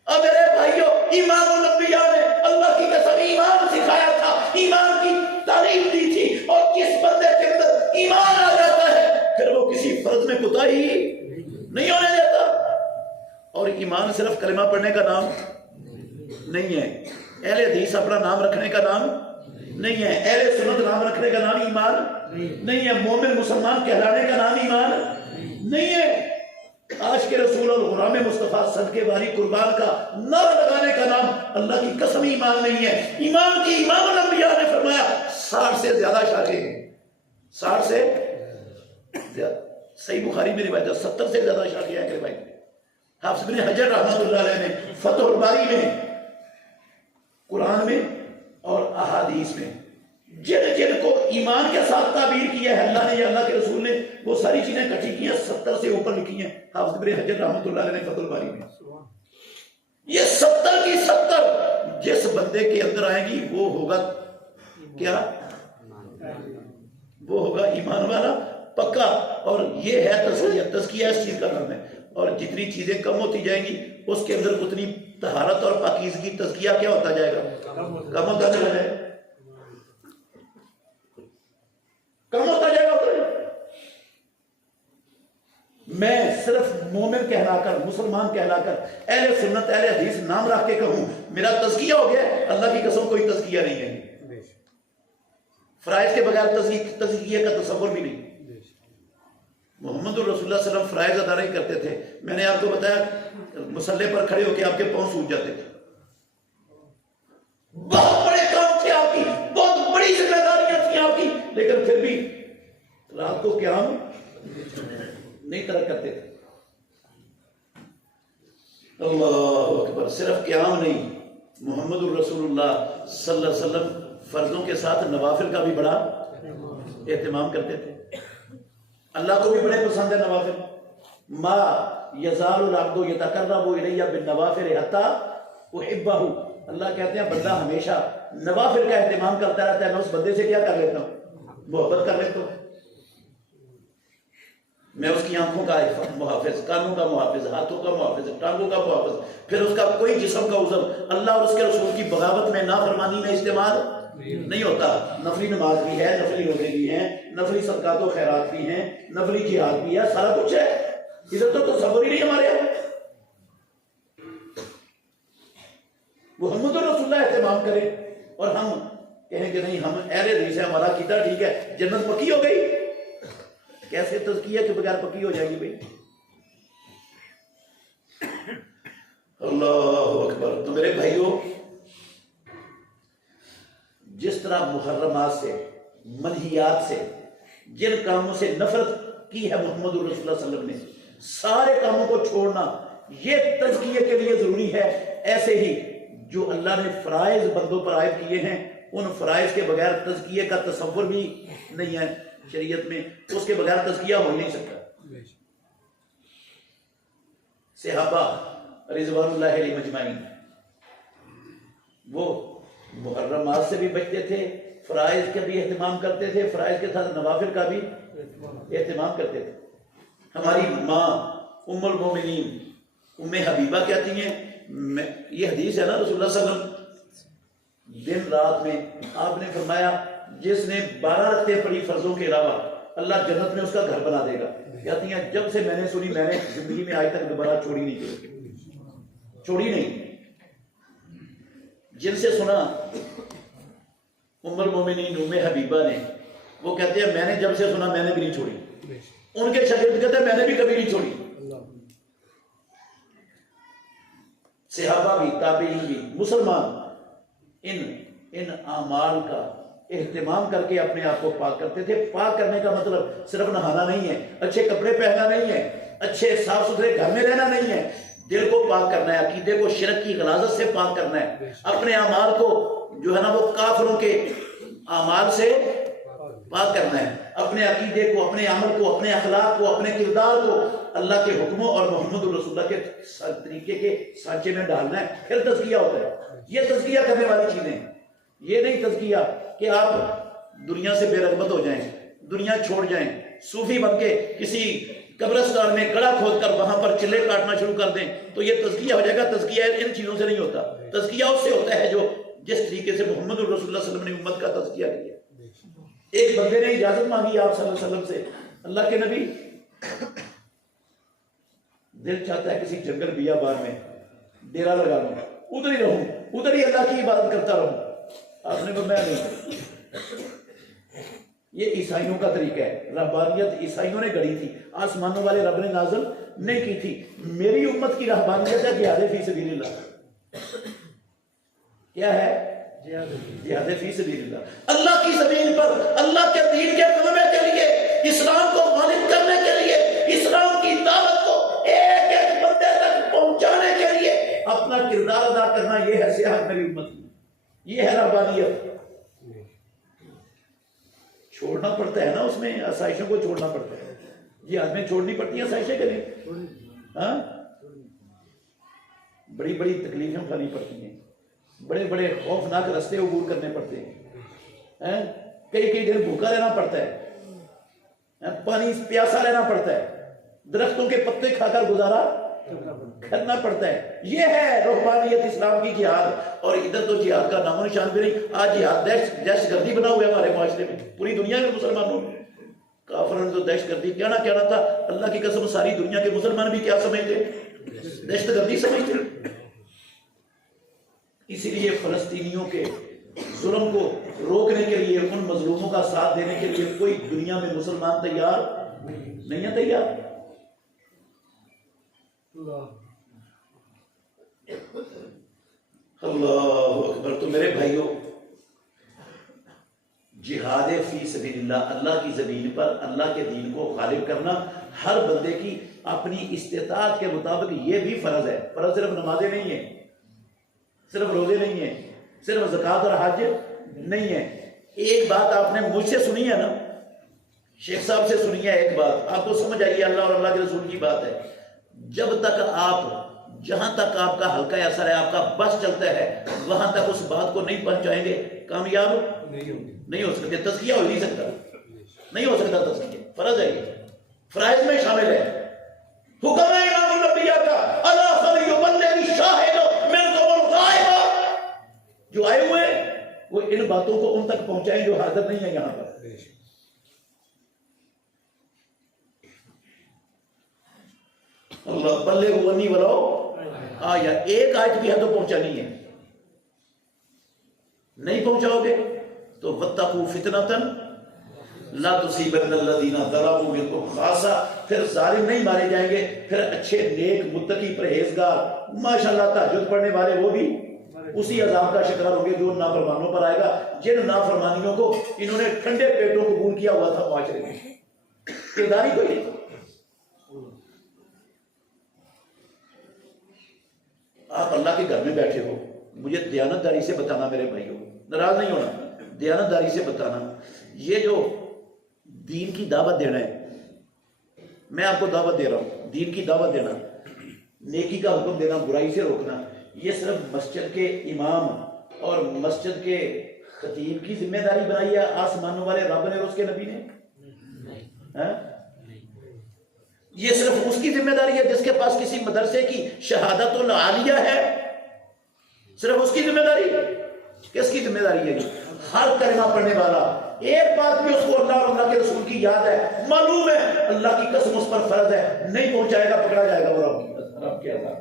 اب میرے بھائیو، امام الانبیاء نے اللہ کی قسم ایمان سکھایا تھا، ایمان کی تعلیم دی تھی، اور جس بندے کے اندر ایمان آ جاتا ہے پھر وہ کسی فرض میں کوتاہی نہیں ہونے دیتا۔ اور ایمان صرف کلمہ پڑھنے کا نام نہیں ہے، اہل حدیث اپنا نام رکھنے کا نام نہیں ہے، اہل سنت نام رکھنے کا نام ایمان نہیں ہے، مومن مسلمان کہلانے کا نام ایمان نہیں ہے، عاشق رسول اور غلام مصطفیٰ صدقے باری قربان کا نعرہ لگانے کا نام اللہ کی قسم ایمان نہیں ہے۔ ایمان کی امام الانبیاء نے فرمایا 60 سے زیادہ شاخیں ہیں، 60 سے زیادہ، صحیح بخاری میں روایت ہے 70 سے زیادہ شاخیں ہیں روایت میں۔ حافظ بن حجر رحمۃ اللہ علیہ نے فتح الباری میں، قرآن میں اور احادیث میں جن جن کو ایمان کے ساتھ تعبیر کیا ہے اللہ نے یا اللہ کے رسول نے، وہ ساری چیزیں کٹھی کی ہیں، 70 سے اوپر لکھی ہیں حافظ بن حجر رحمۃ اللہ علیہ نے فتح الباری میں۔ یہ 70 کی 70 جس بندے کے اندر آئیں گی وہ ہوگا کیا؟ وہ ہوگا ایمان والا پکا، اور یہ ہے تزکیہ۔ تزکیہ اس چیز کا نام ہے، اور جتنی چیزیں کم ہوتی جائیں گی اس کے اندر اتنی طہارت اور پاکیزگی، تزکیہ کیا ہوتا جائے گا؟ کم ہوتا چلا جائے گا، کم ہوتا جائے گا۔ میں صرف مومن کہلا کر، مسلمان کہلا کر، اہل سنت اہل حدیث نام رکھ کے کہوں میرا تزکیہ ہو گیا، اللہ کی قسم کوئی تزکیہ نہیں ہے۔ فرائض کے بغیر تزکیہ کا تصور بھی نہیں۔ محمد الرسول اللہ صلی اللہ علیہ وسلم فرائض ادا نہیں کرتے تھے، میں نے آپ کو بتایا مصلے پر کھڑے ہو کے آپ کے پاؤں سوج جاتے تھے، بہت بڑے کام تھے آپ کی، بہت بڑی ذمہ داریاں تھیں آپ کی، لیکن پھر بھی رات کو قیام نہیں ترک کرتے تھے۔ اللہ اکبر، صرف قیام نہیں، محمد الرسول اللہ صلی اللہ علیہ وسلم فرضوں کے ساتھ نوافل کا بھی بڑا اہتمام کرتے تھے۔ اللہ کو بھی بڑے پسند ہے نوافل۔ ما یزال العبد یتقرب الی بالنوافل حتی احبہ، اللہ کہتے ہیں بندہ ہمیشہ نوافل کا اہتمام کرتا رہتا ہے، میں اس بندے سے کیا کر لیتا ہوں؟ محبت کر لیتا ہوں، میں اس کی آنکھوں کا محافظ، کانوں کا محافظ، ہاتھوں کا محافظ، ٹانگوں کا محافظ، پھر اس کا کوئی جسم کا عضو اللہ اور اس کے رسول کی بغاوت میں، نافرمانی میں استعمال نہیں ہوتا۔ نفلی نماز بھی ہے، نفلی روزے بھی ہیں، نفلی صدقات و خیرات بھی ہیں، نفلی جہاد بھی ہے، سارا کچھ ہے، ادھر تو تصور ہی نہیں ہمارے یہاں۔ محمد الرسول اللہ اہتمام کرے اور ہم کہیں کہ نہیں ہم اہل حدیث ہیں، ہمارا عقیدہ ٹھیک ہے، جنت پکی ہو گئی؟ کیسے تزکیہ کے بغیر پکی ہو جائے گی بھائی؟ اللہ اکبر۔ تو میرے بھائیوں، جس طرح محرمات سے، منہیات سے، جن کاموں سے نفرت کی ہے محمد الرسول اللہ صلی اللہ علیہ وسلم نے، سارے کاموں کو چھوڑنا یہ تزکیہ کے لیے ضروری ہے۔ ایسے ہی جو اللہ نے فرائض بندوں پر عائد کیے ہیں، ان فرائض کے بغیر تزکیہ کا تصور بھی نہیں ہے شریعت میں، اس کے بغیر تزکیہ ہو ہی نہیں سکتا۔ صحابہ رضوان اللہ علیہ مجمعین وہ محرمات سے بھی بچتے تھے، فرائض کا بھی اہتمام کرتے تھے، فرائض کے ساتھ نوافل کا بھی اہتمام کرتے تھے۔ ہماری ماں ام المومنین ام حبیبہ کہتی ہیں، یہ حدیث ہے نا رسول اللہ صلی اللہ علیہ وسلم دن رات میں آپ نے فرمایا جس نے 12 رکعتیں پڑھی فرضوں کے علاوہ اللہ جنت میں اس کا گھر بنا دے گا۔ کہتی ہیں جب سے میں نے سنی میں نے زندگی میں آج تک دوبارہ چھوڑی نہیں۔ جن سے سنا ام المومنین ام حبیبہ نے، وہ کہتے ہیں میں نے جب سے سنا میں نے بھی نہیں چھوڑی۔ ان کے شاگرد کہتے ہیں میں نے بھی کبھی نہیں چھوڑی۔ صحابہ بھی، تابعین بھی، مسلمان ان اعمال کا اہتمام کر کے اپنے آپ کو پاک کرتے تھے۔ پاک کرنے کا مطلب صرف نہانا نہیں ہے، اچھے کپڑے پہننا نہیں ہے، اچھے صاف ستھرے گھر میں رہنا نہیں ہے، دل کو پاک کرنا ہے، عقیدے کو شرک کی غلاظت سے پاک کرنا ہے، اپنے اعمال کو جو ہے نا وہ کافروں کے اعمال سے پاک کرنا ہے، اپنے عقیدے کو، اپنے عمل کو، اپنے اخلاق کو، اپنے کردار کو اللہ کے حکموں اور محمد رسول اللہ کے طریقے کے سانچے میں ڈالنا ہے، پھر تزکیہ ہوتا ہے۔ یہ تزکیہ کرنے والی چیزیں، یہ نہیں تزکیہ کہ آپ دنیا سے بے رغبت ہو جائیں، دنیا چھوڑ جائیں، صوفی بن کے کسی قبرستان میں گڑھا کھود کر وہاں پر چلے کاٹنا شروع کر دیں تو یہ تزکیہ ہو جائے گا۔ تزکیہ ان چیزوں سے نہیں ہوتا، تزکیہ اس سے ہوتا ہے جو جس طریقے سے محمد رسول اللہ صلی اللہ علیہ وسلم نے امت کا تزکیہ کیا۔ ایک بندے نے اجازت مانگی آپ صلی اللہ علیہ وسلم سے، اللہ کے نبی دل چاہتا ہے کسی جنگل بیابان میں ڈیرا لگا لوں، ادھر ہی رہوں، ادھر ہی اللہ کی عبادت کرتا رہوں۔ آپ نے فرمایا نہیں، یہ عیسائیوں کا طریقہ ہے، رہبانیت عیسائیوں نے گڑھی تھی، آسمانوں والے رب نے نازل نہیں کی تھی۔ میری امت کی رہبانیت ہے جہاد فی سبیل اللہ۔ کیا ہے؟ جہاد فی سبیل اللہ، اللہ کی زمین پر اللہ کے دین کے غلبے کے لیے، اسلام کو غالب کرنے کے لیے، اسلام کی دعوت کو ایک ایک بندے تک پہنچانے کے لیے اپنا کردار ادا کرنا، یہ ہے سیاحت میری امت کی، یہ ہے رہبانیت۔ چھوڑنا پڑتا ہے نا، اس میں آسائشوں کو چھوڑنا پڑتا ہے، جہاد میں چھوڑنی پڑتی ہیں آسائشیں کے لیے، ہاں بڑی بڑی تکلیفیں اٹھانی پڑتی ہیں، بڑے بڑے خوفناک راستے عبور کرنے پڑتے ہیں، کئی کئی دن بھوکا رہنا پڑتا ہے، پانی پیاسا رہنا پڑتا ہے، درختوں کے پتے کھا کر گزارا کرنا پڑتا ہے۔ یہ ہے روحانیت اسلام کی جہاد۔ اور ادھر تو جہاد کا نام و نشان بھی نہیں، آج جہاد دہشت گردی بنا ہوا ہے ہمارے معاشرے میں، پوری دنیا میں مسلمانوں میں۔ کافروں نے تو دہشت گردی کہنا تھا، اللہ کی قسم ساری دنیا کے مسلمان بھی کیا سمجھتے؟ دہشت گردی سمجھتے۔ اسی لیے فلسطینیوں کے ظلم کو روکنے کے لیے، ان مظلوموں کا ساتھ دینے کے لیے کوئی دنیا میں مسلمان تیار نہیں ہے، تیار۔ اللہ اکبر۔ تو میرے بھائیوں، جہاد فی سبیل اللہ، اللہ کی زمین پر اللہ کے دین کو غالب کرنا ہر بندے کی اپنی استطاعت کے مطابق یہ بھی فرض ہے۔ فرض صرف نمازیں نہیں ہیں، صرف روزے نہیں ہیں، صرف زکوٰۃ اور حج نہیں ہے۔ ایک بات آپ نے مجھ سے سنی ہے نا، شیخ صاحب سے سنی ہے، ایک بات آپ کو سمجھ آئیے، اللہ اور اللہ کے رسول کی بات ہے۔ جب تک آپ، جہاں تک آپ کا حلقہ اثر ہے، آپ کا بس چلتا ہے، وہاں تک اس بات کو نہیں پہنچائیں گے، کامیاب نہیں ہو سکتے۔ تزکیہ ہو نہیں سکتا، نہیں ہو سکتا تزکیہ، فرض ہے، یہ فرائض میں شامل ہے۔ حکم ہے امام الانبیاء کا، الا فلیبلغ الشاہد منکم الغائب، جو آئے ہوئے وہ ان باتوں کو ان تک پہنچائیں جو حاضر نہیں ہے یہاں پر۔ اللہ بلغ عنی ولو آیا، ایک آیت بھی ہے تو پہنچانی ہے، نہیں پہنچاؤ گے تو واتقوا فتنۃ لا تصیبن الذین ظلموا منکم خاصہ، پھر ظالم نہیں مارے جائیں گے، پھر اچھے نیک متقی پرہیزگار ماشاءاللہ تہجد پڑھنے والے وہ بھی اسی عذاب کا شکار ہوں گے جو نافرمانوں پر آئے گا، جن نافرمانیوں کو انہوں نے ٹھنڈے پیٹوں قبول کیا ہوا تھا معاشرے میں۔ کرداری کو یہ، آپ اللہ کے گھر میں بیٹھے ہو، مجھے دیانتداری سے بتانا میرے بھائیوں، ناراض نہیں ہونا، دیانتداری سے بتانا، یہ جو دین کی دعوت دینا ہے، میں آپ کو دعوت دے رہا ہوں، دین کی دعوت دینا، نیکی کا حکم دینا، برائی سے روکنا، یہ صرف مسجد کے امام اور مسجد کے خطیب کی ذمہ داری بنائی ہے آسمانوں والے رب نے اور اس کے نبی نے؟ یہ صرف اس کی ذمہ داری ہے جس کے پاس کسی مدرسے کی شہادت العالیہ ہے؟ صرف اس کی ذمہ داری؟ کس کی ذمہ داری ہے؟ ہر کلمہ پڑھنے والا، ایک بات بھی اس کو اللہ اور اللہ کے رسول کی یاد ہے، معلوم ہے، اللہ کی قسم اس پر فرض ہے، نہیں پہنچائے گا پکڑا جائے گا وہ رب کے اللہ۔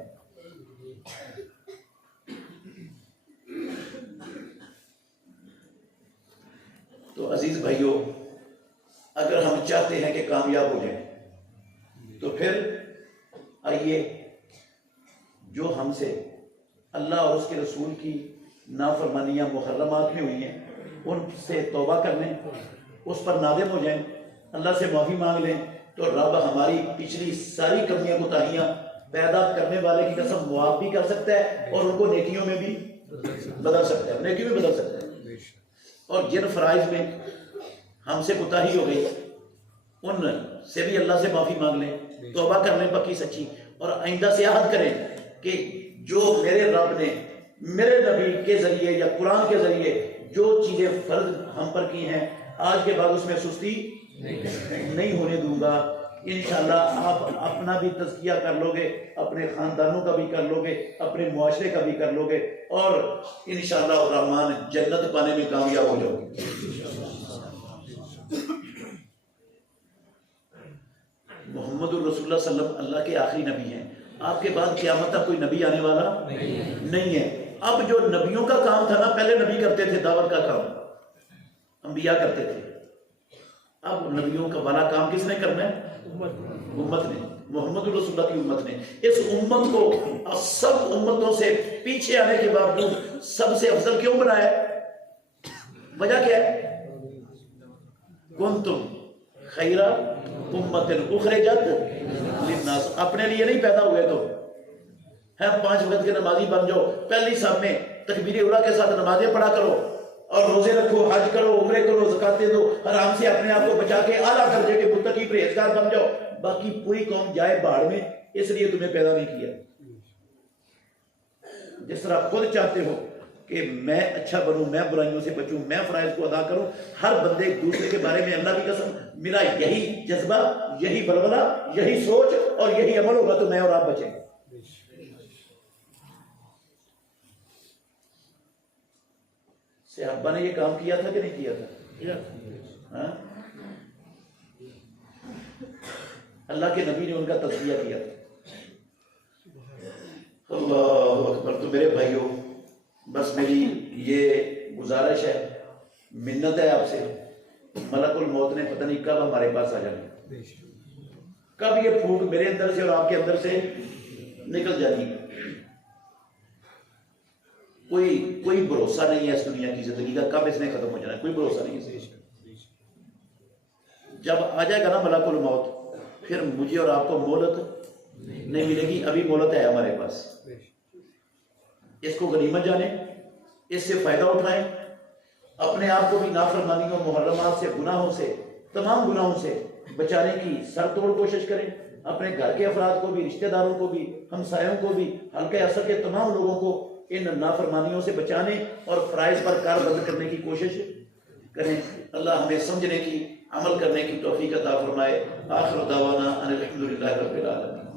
تو عزیز بھائیوں، اگر ہم چاہتے ہیں کہ کامیاب ہو جائیں تو پھر آئیے جو ہم سے اللہ اور اس کے رسول کی نافرمانیاں محرمات میں ہوئی ہیں ان سے توبہ کر لیں، اس پر نادم ہو جائیں، اللہ سے معافی مانگ لیں، تو رب ہماری پچھلی ساری کمیاں کوتاہیاں پیدا کرنے والے کی قسم معاف بھی کر سکتا ہے اور ان کو نیکیوں میں بھی بدل سکتا ہے، نیکی بھی بدل سکتا ہے. اور جن فرائض میں ہم سے کوتاہی ہو گئی ان سے بھی اللہ سے معافی مانگ لیں، توبہ کر لیں پکی سچی، اور آئندہ سے عہد کریں کہ جو میرے رب نے میرے نبی کے ذریعے یا قرآن کے ذریعے جو چیزیں فرض ہم پر کی ہیں، آج کے بعد اس میں سستی نہیں ہونے دوں گا. انشاءاللہ آپ اپنا بھی تزکیہ کر لو گے، اپنے خاندانوں کا بھی کر لو گے، اپنے معاشرے کا بھی کر لو گے، اور انشاءاللہ الرحمن جنت پانے میں کامیاب ہو جاؤ گے. محمد الرسول اللہ صلی اللہ علیہ وسلم اللہ کے آخری نبی ہیں. آپ کے بعد قیامت تک کوئی نبی آنے والا نہیں ہے. اب جو نبیوں کا کام تھا نا، پہلے نبی کرتے تھے دعوت کا کام، انبیاء کرتے تھے. اب نبیوں کا بڑا کام کس نے کرنا ہے؟ امت نے، محمد الرسول اللہ کی امت نے. اس امت کو سب امتوں سے پیچھے آنے کے باوجود سب سے افضل کیوں بنایا ہے؟ وجہ کیا ہے؟ کنتم خیر امت اخرجت للناس. اپنے لیے نہیں پیدا ہوئے تو ہے 5 وقت کے نمازی بن جاؤ، پہلی صف میں تکبیر اولیٰ کے ساتھ نمازیں پڑھا کرو اور روزے رکھو، حج کرو، عمرے کرو، زکاتیں دو، حرام سے اپنے آپ کو بچا کے اعلیٰ درجے کے متقی پرہیزگار بن جاؤ. باقی پوری قوم جائے بہاڑ میں، اس لیے تمہیں پیدا نہیں کیا. جس طرح خود چاہتے ہو کہ میں اچھا بنوں، میں برائیوں سے بچوں، میں فرائض کو ادا کروں، ہر بندے ایک دوسرے کے بارے میں اللہ کی قسم میرا یہی جذبہ، یہی بلبلہ، یہی سوچ اور یہی عمل ہوگا تو میں اور آپ بچیں گے. صحابہ نے یہ کام کیا تھا کہ نہیں کیا تھا؟ اللہ کے نبی نے ان کا تزکیہ کیا تھا. اللہ اکبر. تو میرے بھائیوں، بس میری یہ گزارش ہے، منت ہے آپ سے، ملک الموت نے پتہ نہیں کب ہمارے پاس آ جانا، کب یہ پھوٹ میرے اندر سے اور آپ کے اندر سے نکل جانی. کوئی بھروسہ نہیں ہے اس دنیا کی زندگی کا، کب اس نے ختم ہو جانا ہے، کوئی بھروسہ نہیں ہے. جب آ جائے گا نا ملک الموت، پھر مجھے اور آپ کو مہلت نہیں ملے گی. ابھی مہلت ہے ہمارے پاس، اس کو غنیمت جانیں، اس سے فائدہ اٹھائیں، اپنے آپ کو بھی نافرمانیوں، محرمات سے، گناہوں سے، تمام گناہوں سے بچانے کی سر توڑ کوشش کریں. اپنے گھر کے افراد کو بھی، رشتہ داروں کو بھی، ہمسایوں کو بھی، حلقہ اثر کے تمام لوگوں کو ان نافرمانیوں سے بچانے اور فرائض پر کاربند کرنے کی کوشش کریں. اللہ ہمیں سمجھنے کی، عمل کرنے کی توفیق عطا فرمائے. آخر دعوانا ان الحمدللہ رب العالمین.